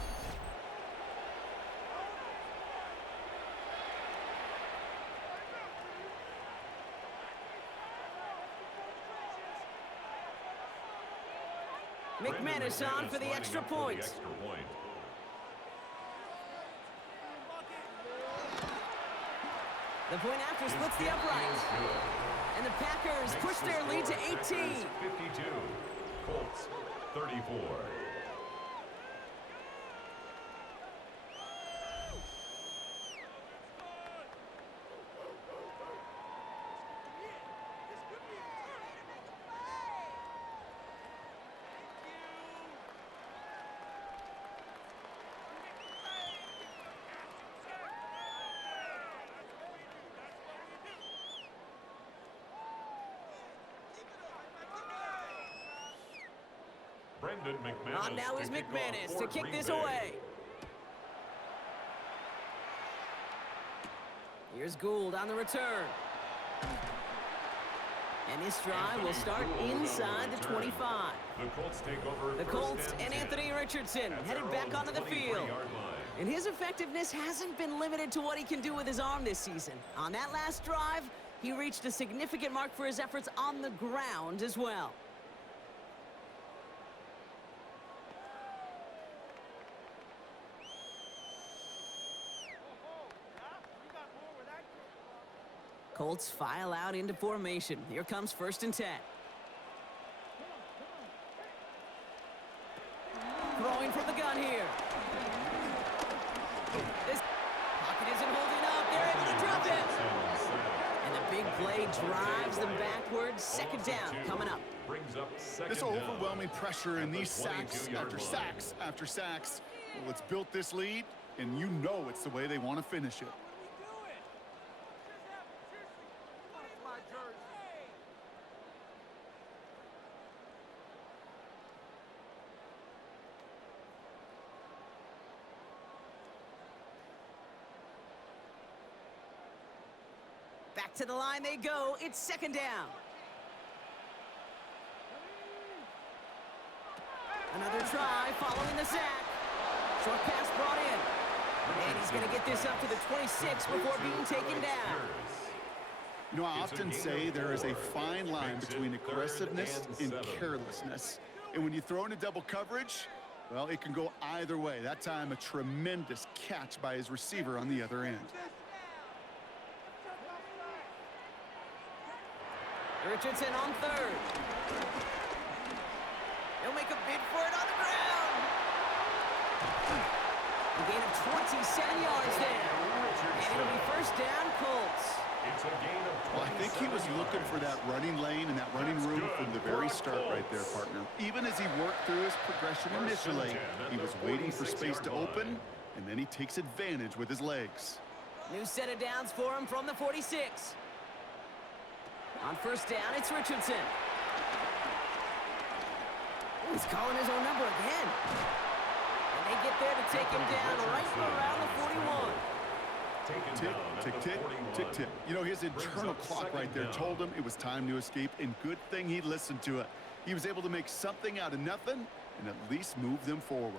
McManus on for the extra point. The point after splits the upright. And the Packers push their lead to 18. 52. Colts 34. On now is McManus to kick this away. Here's Gould on the return. And this drive will start inside the 25. The Colts and Anthony Richardson headed back onto the field. And his effectiveness hasn't been limited to what he can do with his arm this season. On that last drive, he reached a significant mark for his efforts on the ground as well. Colts file out into formation. Here comes 1st and 10. Throwing from the gun here. This pocket isn't holding up. They're able to drop it. And the big play drives them backwards. 2nd down coming up. This overwhelming pressure and these sacks after sacks after sacks. Well, it's built this lead, and you know it's the way they want to finish it. Back to the line they go. It's 2nd down. Another try following the sack. Short pass brought in. And he's going to get this up to the 26 before being taken down. You know, I often say there is a fine line between aggressiveness and carelessness. And when you throw into double coverage, well, it can go either way. That time, a tremendous catch by his receiver on the other end. Richardson on 3rd. He'll make a bid for it on the ground. A gain of 27 yards there. And it'll be 1st down, Colts. Well, I think he was looking for that running lane and that running room from the very start right there, partner. Even as he worked through his progression initially, he was waiting for space to open, and then he takes advantage with his legs. New set of downs for him from the 46. On 1st down, it's Richardson. He's calling his own number again. And they get there to take him down right around the 41. Tick, tick, tick, tick, tick. You know, his internal clock right there told him it was time to escape, and good thing he listened to it. He was able to make something out of nothing and at least move them forward.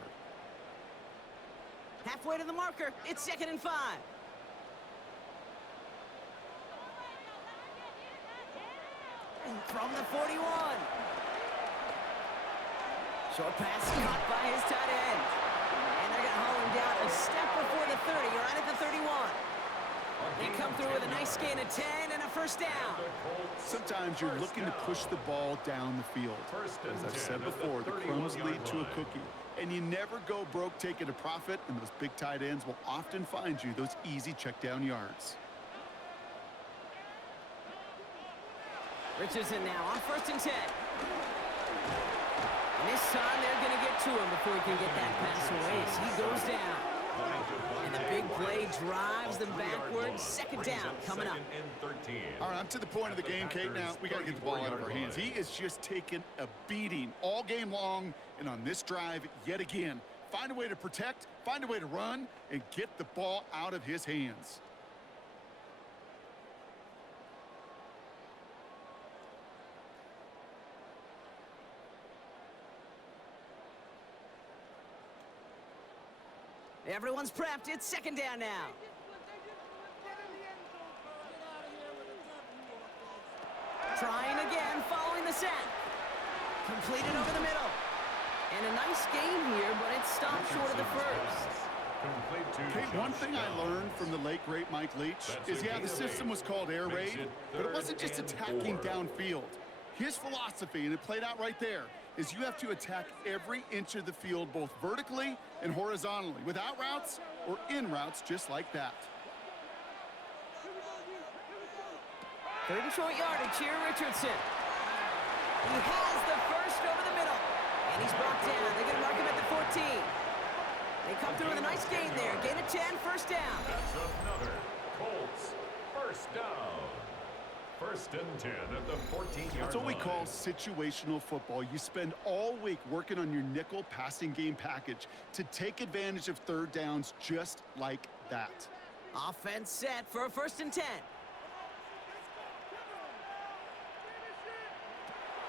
Halfway to the marker, it's 2nd and 5. From the 41. Short pass caught by his tight end. And they're going to haul him down a step before the 30, right at the 31. They come through with a nice gain of 10 and a 1st down. Sometimes you're looking to push the ball down the field. As I've said before, the crumbs lead to a cookie. And you never go broke taking a profit, and those big tight ends will often find you those easy check down yards. Richardson now on 1st and 10. And this time they're going to get to him before he can get that pass away as he goes down. And the big play drives them backwards. 2nd down coming up. All right, I'm to the point of the game, Kate. Now, we got to get the ball out of our hands. He is just taking a beating all game long, and on this drive, yet again. Find a way to protect, find a way to run, and get the ball out of his hands. Everyone's prepped. It's 2nd down now. Trying again, following the sack. Completed over the middle. And a nice gain here, but it stopped short of the first. Kate, one thing I learned from the late, great Mike Leach is, yeah, the system was called air raid, but it wasn't just attacking downfield. His philosophy, and it played out right there, is you have to attack every inch of the field, both vertically and horizontally, without routes or in routes just like that. 3rd and short yardage here, Richardson. He has the first over the middle. And he's brought down. They're going to mark him at the 14. They come through with a nice gain there. Gain of 10, 1st down. That's another Colts 1st down. 1st and 10 at the 14-yard line. That's what we call situational football. You spend all week working on your nickel passing game package to take advantage of 3rd downs just like that. Offense set for a 1st and 10.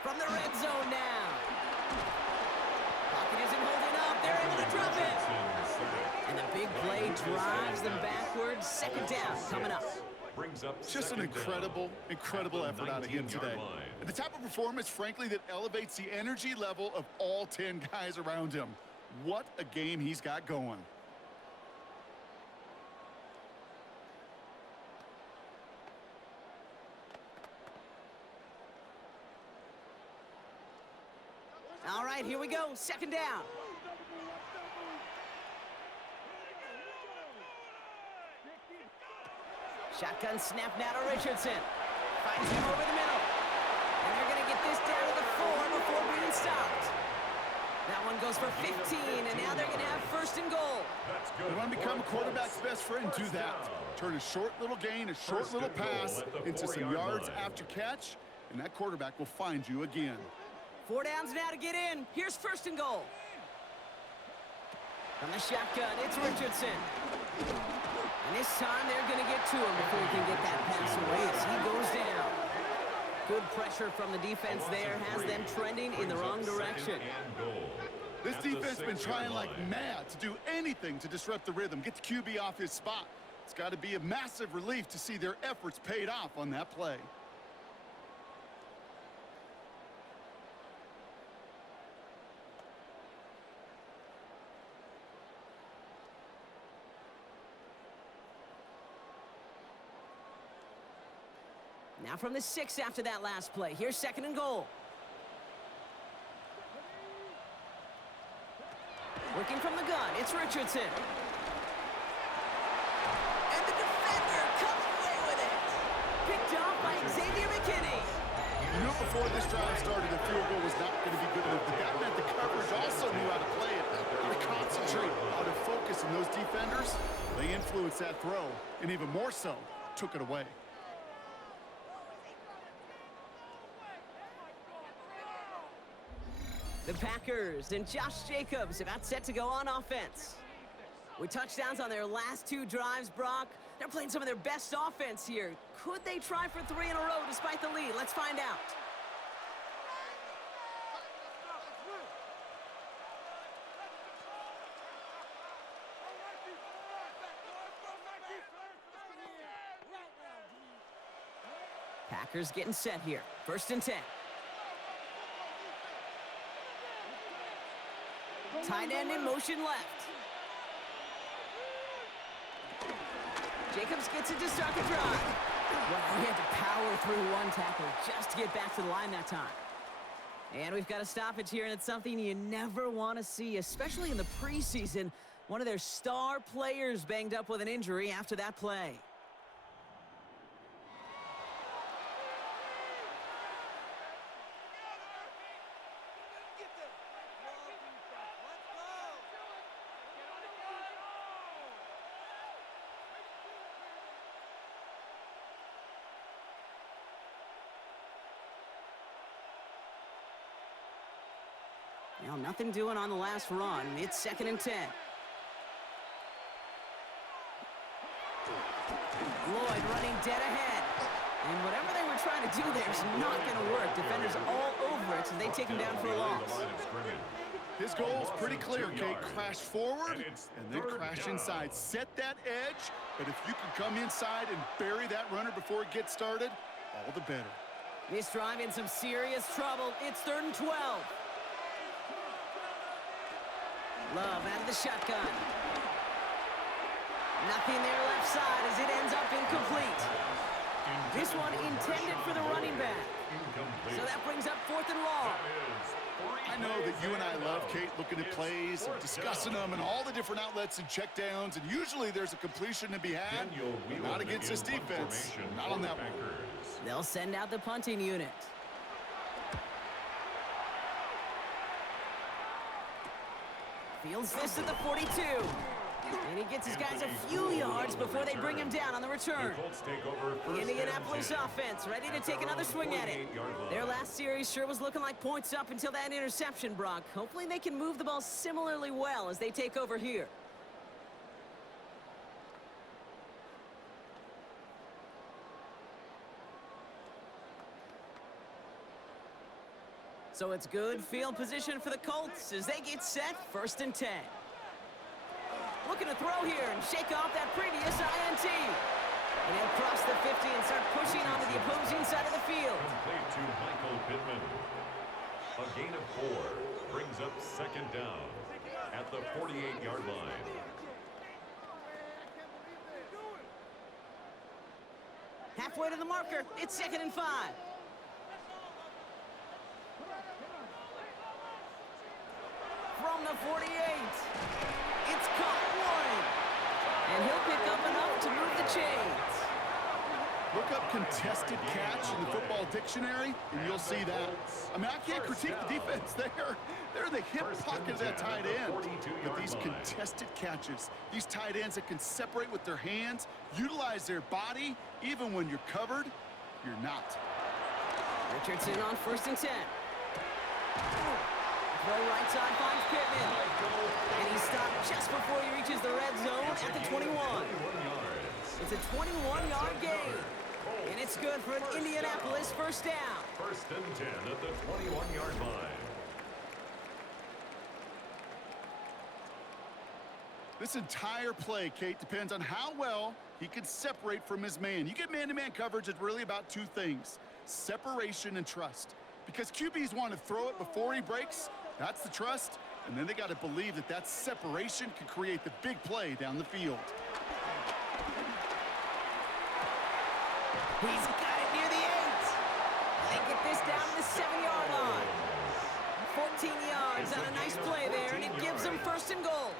From the red zone now. Pocket isn't holding up. They're able to drop it. And the big play drives them backwards. 2nd down coming up. Just an incredible effort out of him today. And the type of performance, frankly, that elevates the energy level of all 10 guys around him. What a game he's got going. All right, here we go. 2nd down. Shotgun snap now to Richardson. Finds him over the middle. And they're going to get this down to the 4 before being stopped. That one goes for 15, and now they're going to have 1st and goal. You want to become a quarterback's best friend, do that. Turn a short little gain, a short little pass into some yards after catch, and that quarterback will find you again. 4 downs now to get in. Here's 1st and goal. From the shotgun, it's Richardson. And this time they're going to get to him before he can get that pass away as he goes down. Good pressure from the defense there has them trending in the wrong direction. This defense has been trying like mad to do anything to disrupt the rhythm, get the QB off his spot. It's got to be a massive relief to see their efforts paid off on that play. Now from the 6 after that last play. Here's 2nd and goal. Working from the gun, it's Richardson. And the defender comes away with it. Picked off by Xavier McKinney. You knew before this drive started the field goal was not going to be good enough, but that meant the coverage also knew how to play it. How to concentrate, how to focus, and those defenders, they influenced that throw, and even more so, took it away. The Packers and Josh Jacobs about set to go on offense. With touchdowns on their last 2 drives, Brock, they're playing some of their best offense here. Could they try for 3 in a row despite the lead? Let's find out. Packers getting set here. 1st and 10. Tight end in motion left. Jacobs gets it to start the drive. Well, he had to power through one tackle just to get back to the line that time. And we've got a stoppage here, and it's something you never want to see, especially in the preseason. One of their star players banged up with an injury after that play. Well, nothing doing on the last run. It's 2nd and 10. Lloyd running dead ahead. And whatever they were trying to do there is not going to work. Defenders all over it, so they take him down for a loss. His goal is pretty clear, Kate. Crash forward and then crash inside. Set that edge, but if you can come inside and bury that runner before it gets started, all the better. This drive in some serious trouble. It's 3rd and 12. Love out of the shotgun. Nothing there left side as it ends up incomplete. This one intended for the running back. So that brings up 4th and long. I know that you and I love, Kate, looking at plays, and discussing them, and all the different outlets and checkdowns, and usually there's a completion to be had. Not against this defense. Not on that one. They'll send out the punting unit. Fields this at the 42. And he gets his guys a few yards before they bring him down on the return. The Indianapolis offense ready to take another swing at it. Their last series sure was looking like points up until that interception, Brock. Hopefully they can move the ball similarly well as they take over here. So it's good field position for the Colts as they get set, 1st and 10. Looking to throw here and shake off that previous INT. And he'll cross the 50 and start pushing onto the opposing side of the field. Complete to Michael Pittman. A gain of 4 brings up 2nd down at the 48-yard line. Halfway to the marker, it's 2nd and 5. From the 48, it's caught one. And he'll pick up enough to move the chains. Look up contested catch in the football dictionary, and you'll see that. I mean, I can't critique the defense there. They're in the hip pocket of that tight end. But these contested catches, these tight ends that can separate with their hands, utilize their body, even when you're covered, you're not. Richardson on 1st and 10. Throw right side finds Pittman. And he's stopped just before he reaches the red zone at the 21. It's a 21-yard gain. And it's good for an Indianapolis 1st down. 1st and 10 at the 21-yard line. This entire play, Kate, depends on how well he can separate from his man. You get man-to-man coverage, it's really about 2 things: separation and trust. Because QBs want to throw it before he breaks. That's the trust. And then they got to believe that that separation can create the big play down the field. He's got it near the 8. They get this down to the 7-yard line. 14 yards on a nice play there, and it gives them 1st and goal.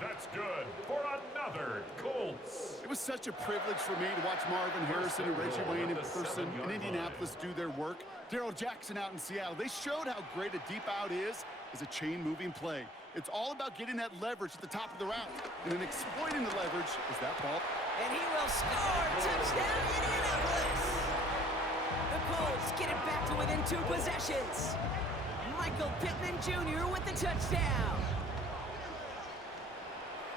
That's good for another Colts. It was such a privilege for me to watch Marvin Harrison and Reggie Wayne in person in Indianapolis do their work. Darrell Jackson out in Seattle. They showed how great a deep out is as a chain-moving play. It's all about getting that leverage at the top of the route, and then exploiting the leverage as that ball. And he will score. Touchdown, Indianapolis. The Colts get it back to within 2 possessions. Michael Pittman Jr. with the touchdown.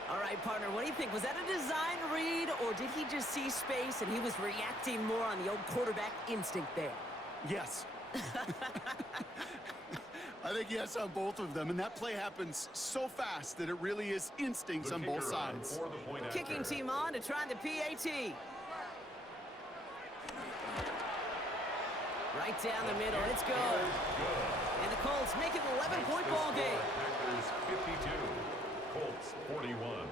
All right, partner, what do you think? Was that a design read, or did he just see space and he was reacting more on the old quarterback instinct there? Yes. I think yes on both of them, and that play happens so fast that it really is instincts on both sides. Kicking team on to try the PAT. Right down the middle, it's good. And the Colts make it an 11-point ball game. Packers 52, Colts 41.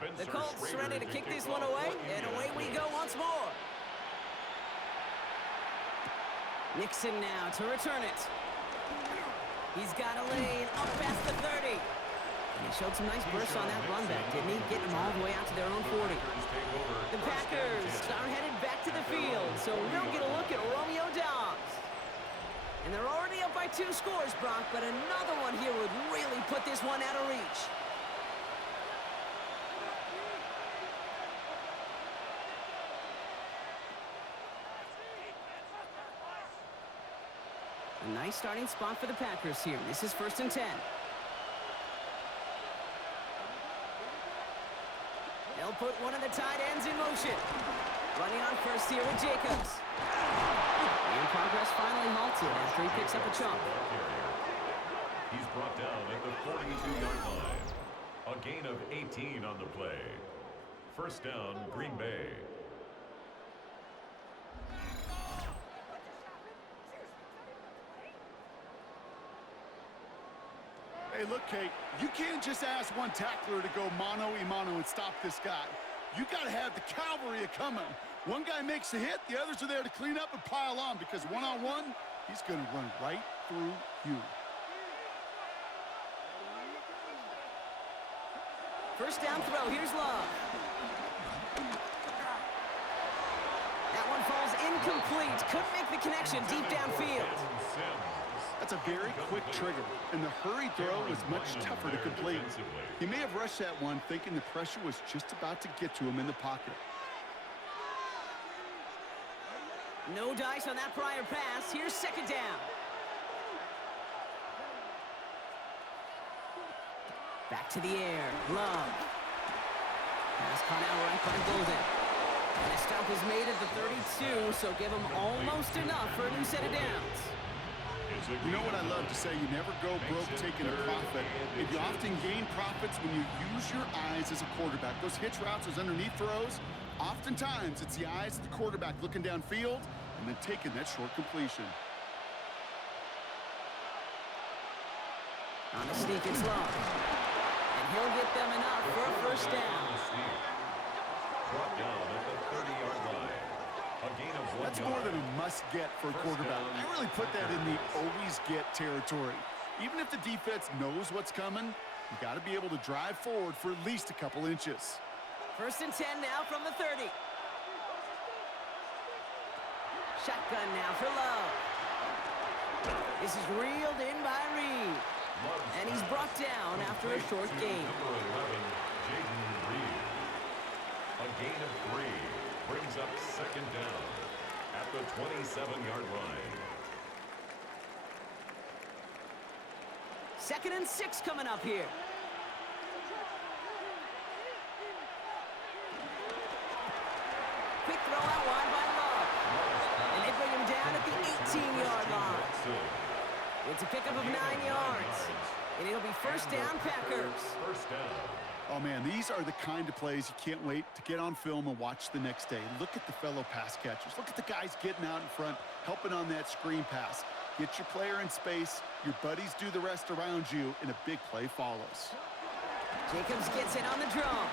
The Colts ready to kick this one away, and away we go once more. Nixon now to return it. He's got a lane up past the 30. And he showed some nice bursts on that run back, didn't he? Getting them all the way out to their own 40. The Packers are headed back to the field, so we'll get a look at Romeo Dobbs. And they're already up by 2 scores, Brock, but another one here would really put this one out of reach. A nice starting spot for the Packers here. This is 1st and 10. They'll put one of the tight ends in motion. Running on first here with Jacobs. And progress finally halted after he picks up a chunk. He's brought down at the 42-yard line. A gain of 18 on the play. First down, Green Bay. Hey, look, Kate, you can't just ask one tackler to go mano-a-mano and stop this guy. You got to have the cavalry coming. One guy makes a hit, the others are there to clean up and pile on, because one-on-one, he's going to run right through you. First down throw, here's Love. That one falls incomplete. Couldn't make the connection deep downfield. That's a very quick trigger, and the hurry throw was much tougher to complete. He may have rushed that one thinking the pressure was just about to get to him in the pocket. No dice on that prior pass. Here's 2nd down. Back to the air. Love. Pass caught out right by Golden. And a stop was made at the 32, so give him almost enough for a new set of downs. You know what I love to say, you never go broke taking a profit. If you often gain profits when you use your eyes as a quarterback. Those hitch routes, those underneath throws, oftentimes it's the eyes of the quarterback looking downfield and then taking that short completion. On the sneak, it's Love. And he'll get them enough for a first down. Brought down at the 30-yard line. A gain of 1 That's yard. more than a must-get for a quarterback. I really put that in the always-get territory. Even if the defense knows what's coming, you got to be able to drive forward for at least a couple inches. 1st and 10 now from the 30. Shotgun now for Love. This is reeled in by Reed. And he's brought down after a short gain. Number 11, Jaden Reed. A gain of 3 brings up 2nd down at the 27-yard line. 2nd and 6 coming up here. Quick throw out wide by Love. And they bring him down at the 18-yard line. It's a pickup of 9 yards. And it'll be first down, Packers. First down. Oh, man, these are the kind of plays you can't wait to get on film and watch the next day. Look at the fellow pass catchers. Look at the guys getting out in front, helping on that screen pass. Get your player in space, your buddies do the rest around you, and a big play follows. Jacobs gets it on the drum.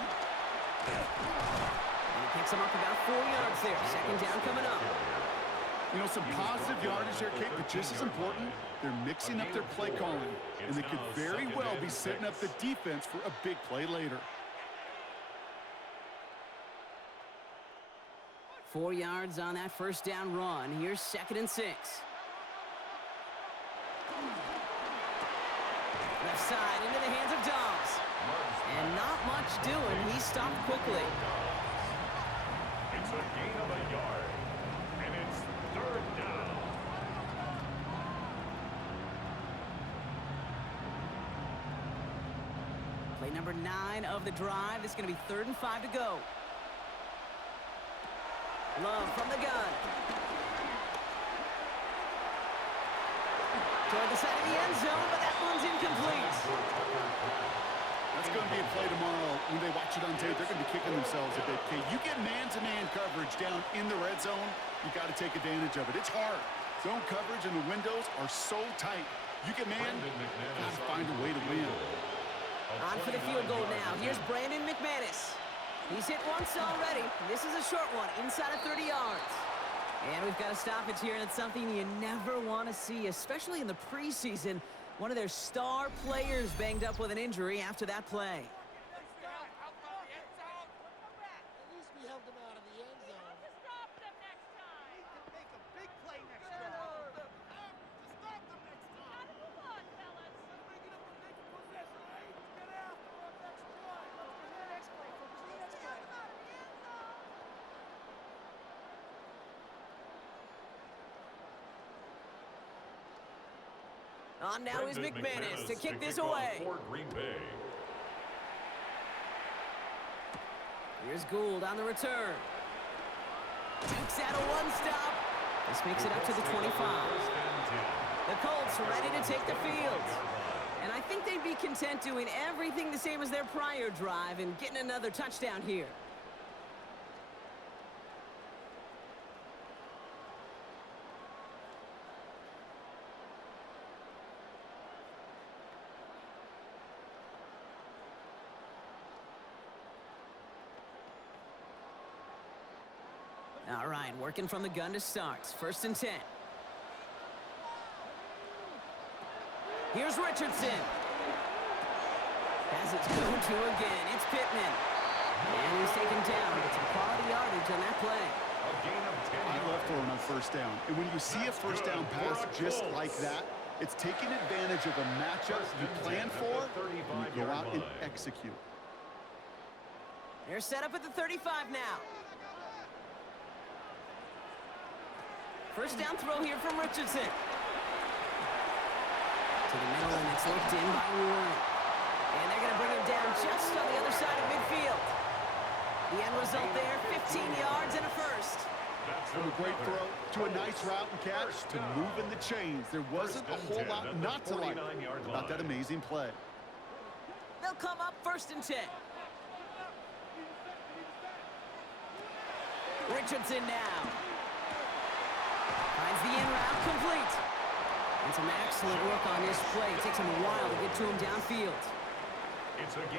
And he picks him up about 4 yards there. 2nd down coming up. You know, some positive yardage there, Kate, but just as important, they're mixing up their play calling, and they could very well be setting up the defense for a big play later. 4 yards on that first down run. Here's 2nd and 6. Left side into the hands of Dobbs. And not much doing. He stopped quickly. It's a gain of a yard. And it's 3rd down. Play number 9 of the drive. It's going to be 3rd and 5 to go. Love from the gun. Toward the side of the end zone, but that one's incomplete. That's going to be a play tomorrow. When they watch it on tape, they're going to be kicking themselves a bit, Kate. You get man-to-man coverage down in the red zone, you got to take advantage of it. It's hard. Zone coverage and the windows are so tight. You get man, you got to find a way to win. A On for the field goal now. Here's Brandon McManus. He's hit once already. This is a short one, inside of 30 yards. And we've got a stoppage here, and it's something you never want to see, especially in the preseason. One of their star players banged up with an injury after that play. On now is McManus to kick this away. For Green Bay. Here's Gould on the return. Takes out a one-stop. This makes it up to the 25. The Colts ready to take the field. And I think they'd be content doing everything the same as their prior drive and getting another touchdown here. All right, working from the gun to start. 1st and 10. Here's Richardson. Has its go-to again. It's Pittman. And he's taken down. It's a quality yardage on that play. A gain of 10 I love throwing on 1st down. And when you see a 1st down pass just like that, it's taking advantage of a matchup you plan for, and you go out and execute. They're set up at the 35 now. 1st down throw here from Richardson. To the middle, and it's looked in by Warren. And they're going to bring him down just on the other side of midfield. The end result there, 15 yards and a 1st. From a great throw to a nice route and catch to moving the chains. There wasn't a whole lot not to like about that amazing play. They'll come up 1st and 10. Richardson now. Finds the in route complete. And some excellent work on this play. It takes him a while to get to him downfield.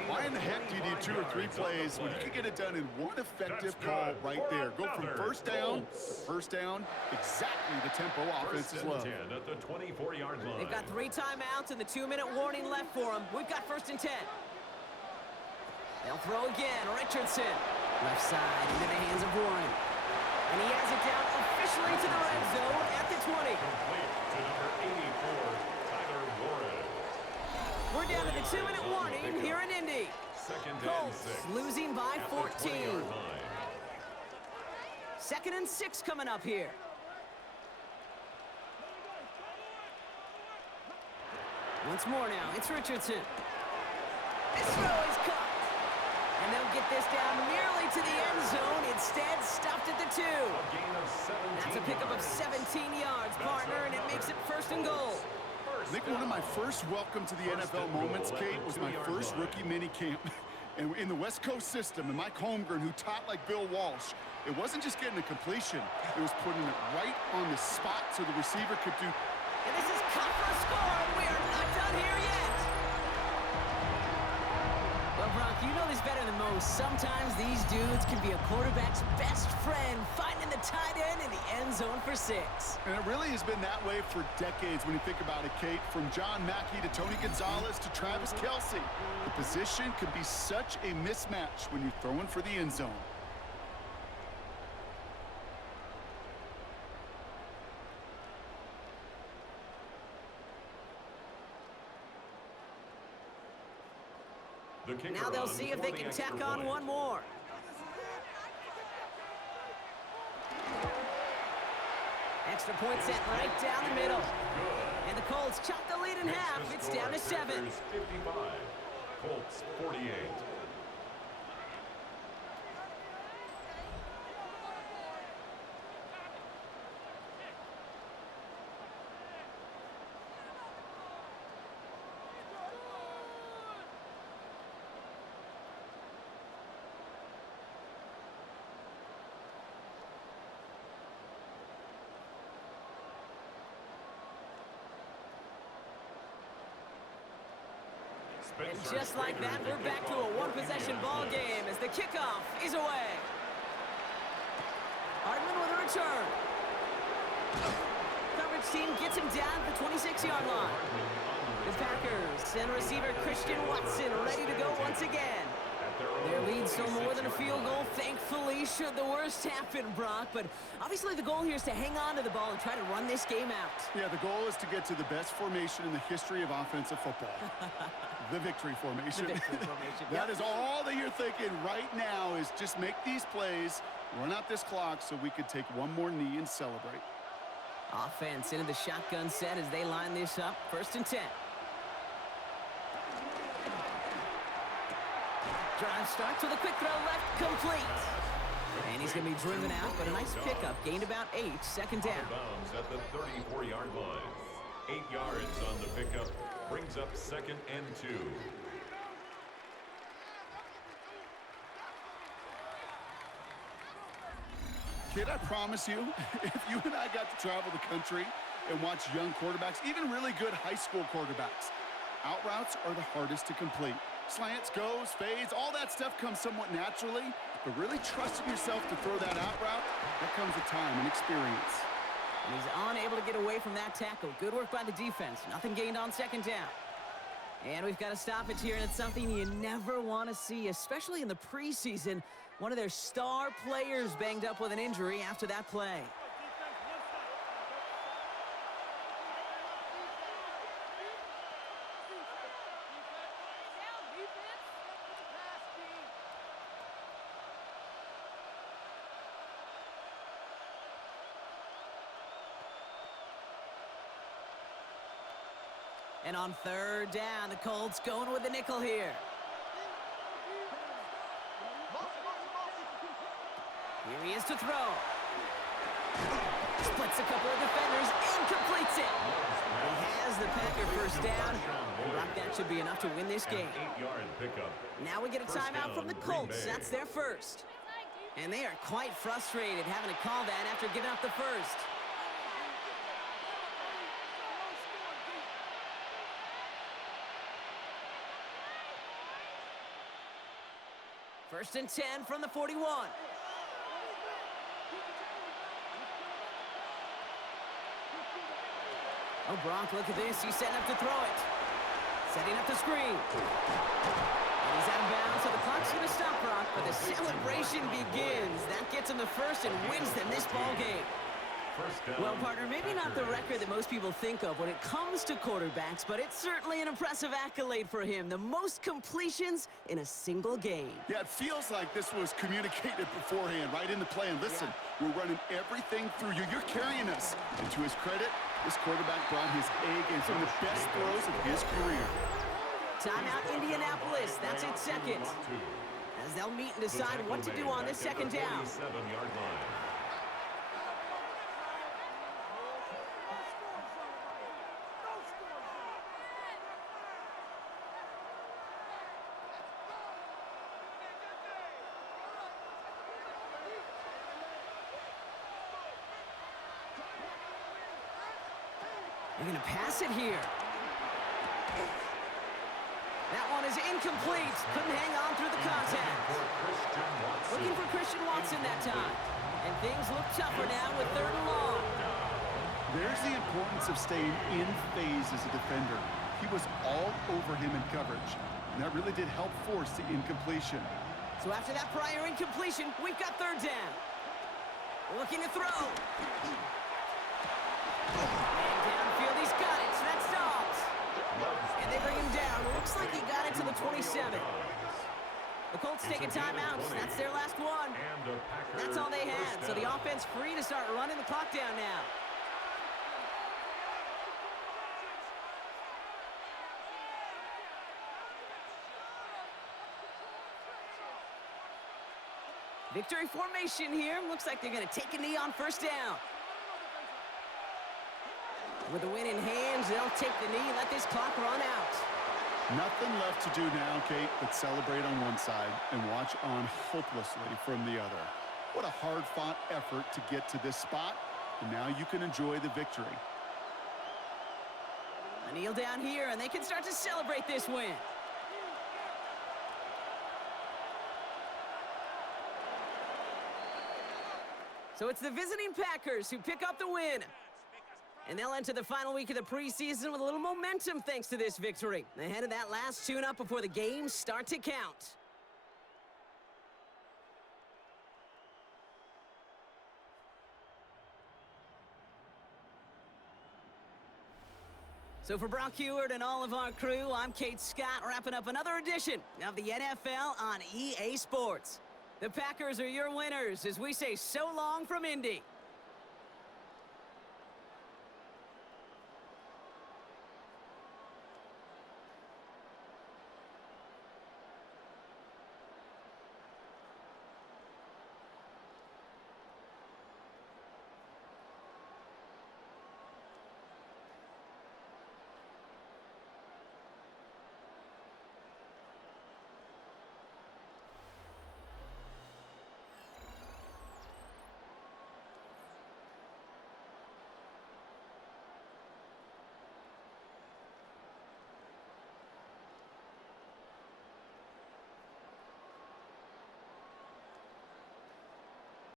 Why in the heck do you need 2 or 3 plays when you can get it done in one effective call right there? Go from 1st down to 1st down, exactly the tempo offenses love. At the 24-yard line. They've got 3 timeouts and the 2-minute warning left for them. We've got 1st and 10. They'll throw again. Richardson. Left side into the hands of Warren. And he has it down officially to the red zone at the 20. Complete to number 84, Tyler Warren. We're down to the 2-minute warning here in Indy. Colts losing by 14. 2nd and 6 coming up here. Once more now, it's Richardson. This throw is caught. And they'll get this down nearly to the end zone. Instead, stopped at the 2. That's a pickup of 17 yards, partner, and it makes it 1st and goal. I think one of my first welcome to the NFL moments, Kate, was my first rookie mini camp. And in the West Coast system, and Mike Holmgren, who taught like Bill Walsh, it wasn't just getting a completion. It was putting it right on the spot so the receiver could do. And this is caught for a score. We are not done here yet. Well, Brock, you know this better than most. Sometimes these dudes can be a quarterback's best friend, finding the tight end in the end zone for 6. And it really has been that way for decades when you think about it, Kate. From John Mackey to Tony Gonzalez to Travis Kelce. The position could be such a mismatch when you're throwing for the end zone. Now they'll see if they can tack on one more. Extra point sent right down the middle. And the Colts chop the lead in half. It's down to 7. 55, Colts 48. And just like that, we're back to a one-possession ball game as the kickoff is away. Hardman with a return. Coverage team gets him down at the 26-yard line. The Packers send receiver Christian Watson ready to go once again. Their lead still more than a field goal, thankfully, should the worst happen, Brock. But obviously the goal here is to hang on to the ball and try to run this game out. Yeah, the goal is to get to the best formation in the history of offensive football. The victory formation. The victory formation. That is all that you're thinking right now is just make these plays, run out this clock so we could take one more knee and celebrate. Offense into the shotgun set as they line this up. 1st and 10. Drive starts with a quick throw left, complete. And he's going to be driven out, but a nice pickup. Gained about 8, 2nd down. Bounds at the 34-yard line. 8 yards on the pickup. Brings up 2nd and 2. Kid, I promise you, if you and I got to travel the country and watch young quarterbacks, even really good high school quarterbacks, out routes are the hardest to complete. Slants, goes, fades, all that stuff comes somewhat naturally, but really trusting yourself to throw that out route, that comes with time and experience. And he's unable to get away from that tackle. Good work by the defense. Nothing gained on 2nd down. And we've got a stoppage here, and it's something you never want to see, especially in the preseason. One of their star players banged up with an injury after that play. And on 3rd down, the Colts going with the nickel here. Here he is to throw. Splits a couple of defenders and completes it. He has the Packer 1st down. And Brock, that should be enough to win this game. 8-yard pickup. Now we get a timeout from the Colts. That's their 1st. And they are quite frustrated having to call that after giving up the 1st. First and 10 from the 41. Oh, Brock, look at this. He's setting up to throw it. Setting up the screen. And he's out of bounds, so the clock's going to stop, Brock, but the celebration begins. That gets him the 1st and wins them this ball game. Well, partner, maybe not the record that most people think of when it comes to quarterbacks, but it's certainly an impressive accolade for him. The most completions in a single game. Yeah, it feels like this was communicated beforehand, right in the play. And listen, we're running everything through you. You're carrying us. And to his credit, this quarterback brought his A game, some of the best throws of his career. Timeout, Indianapolis. That's its 2nd. As they'll meet and decide what to do on this 2nd down. 7-yard line. They're going to pass it here. That one is incomplete. Couldn't hang on through the contact. Looking for Christian Watson that time. And things look tougher now with 3rd and long. There's the importance of staying in phase as a defender. He was all over him in coverage. And that really did help force the incompletion. So after that prior incompletion, we've got 3rd down. Looking to throw. And downfield, he's got it. So that stops. And they bring him down. Looks like he got it to the 27. The Colts take a timeout. That's their last one. That's all they had. So the offense free to start running the clock down now. Victory formation here. Looks like they're going to take a knee on 1st down. With the win in hands, they'll take the knee, let this clock run out. Nothing left to do now, Kate, but celebrate on one side and watch on hopelessly from the other. What a hard-fought effort to get to this spot, and now you can enjoy the victory. A kneel down here, and they can start to celebrate this win. So it's the visiting Packers who pick up the win. And they'll enter the final week of the preseason with a little momentum thanks to this victory. Ahead of that last tune-up before the games start to count. So for Brock Heward and all of our crew, I'm Kate Scott, wrapping up another edition of the NFL on EA Sports. The Packers are your winners as we say so long from Indy.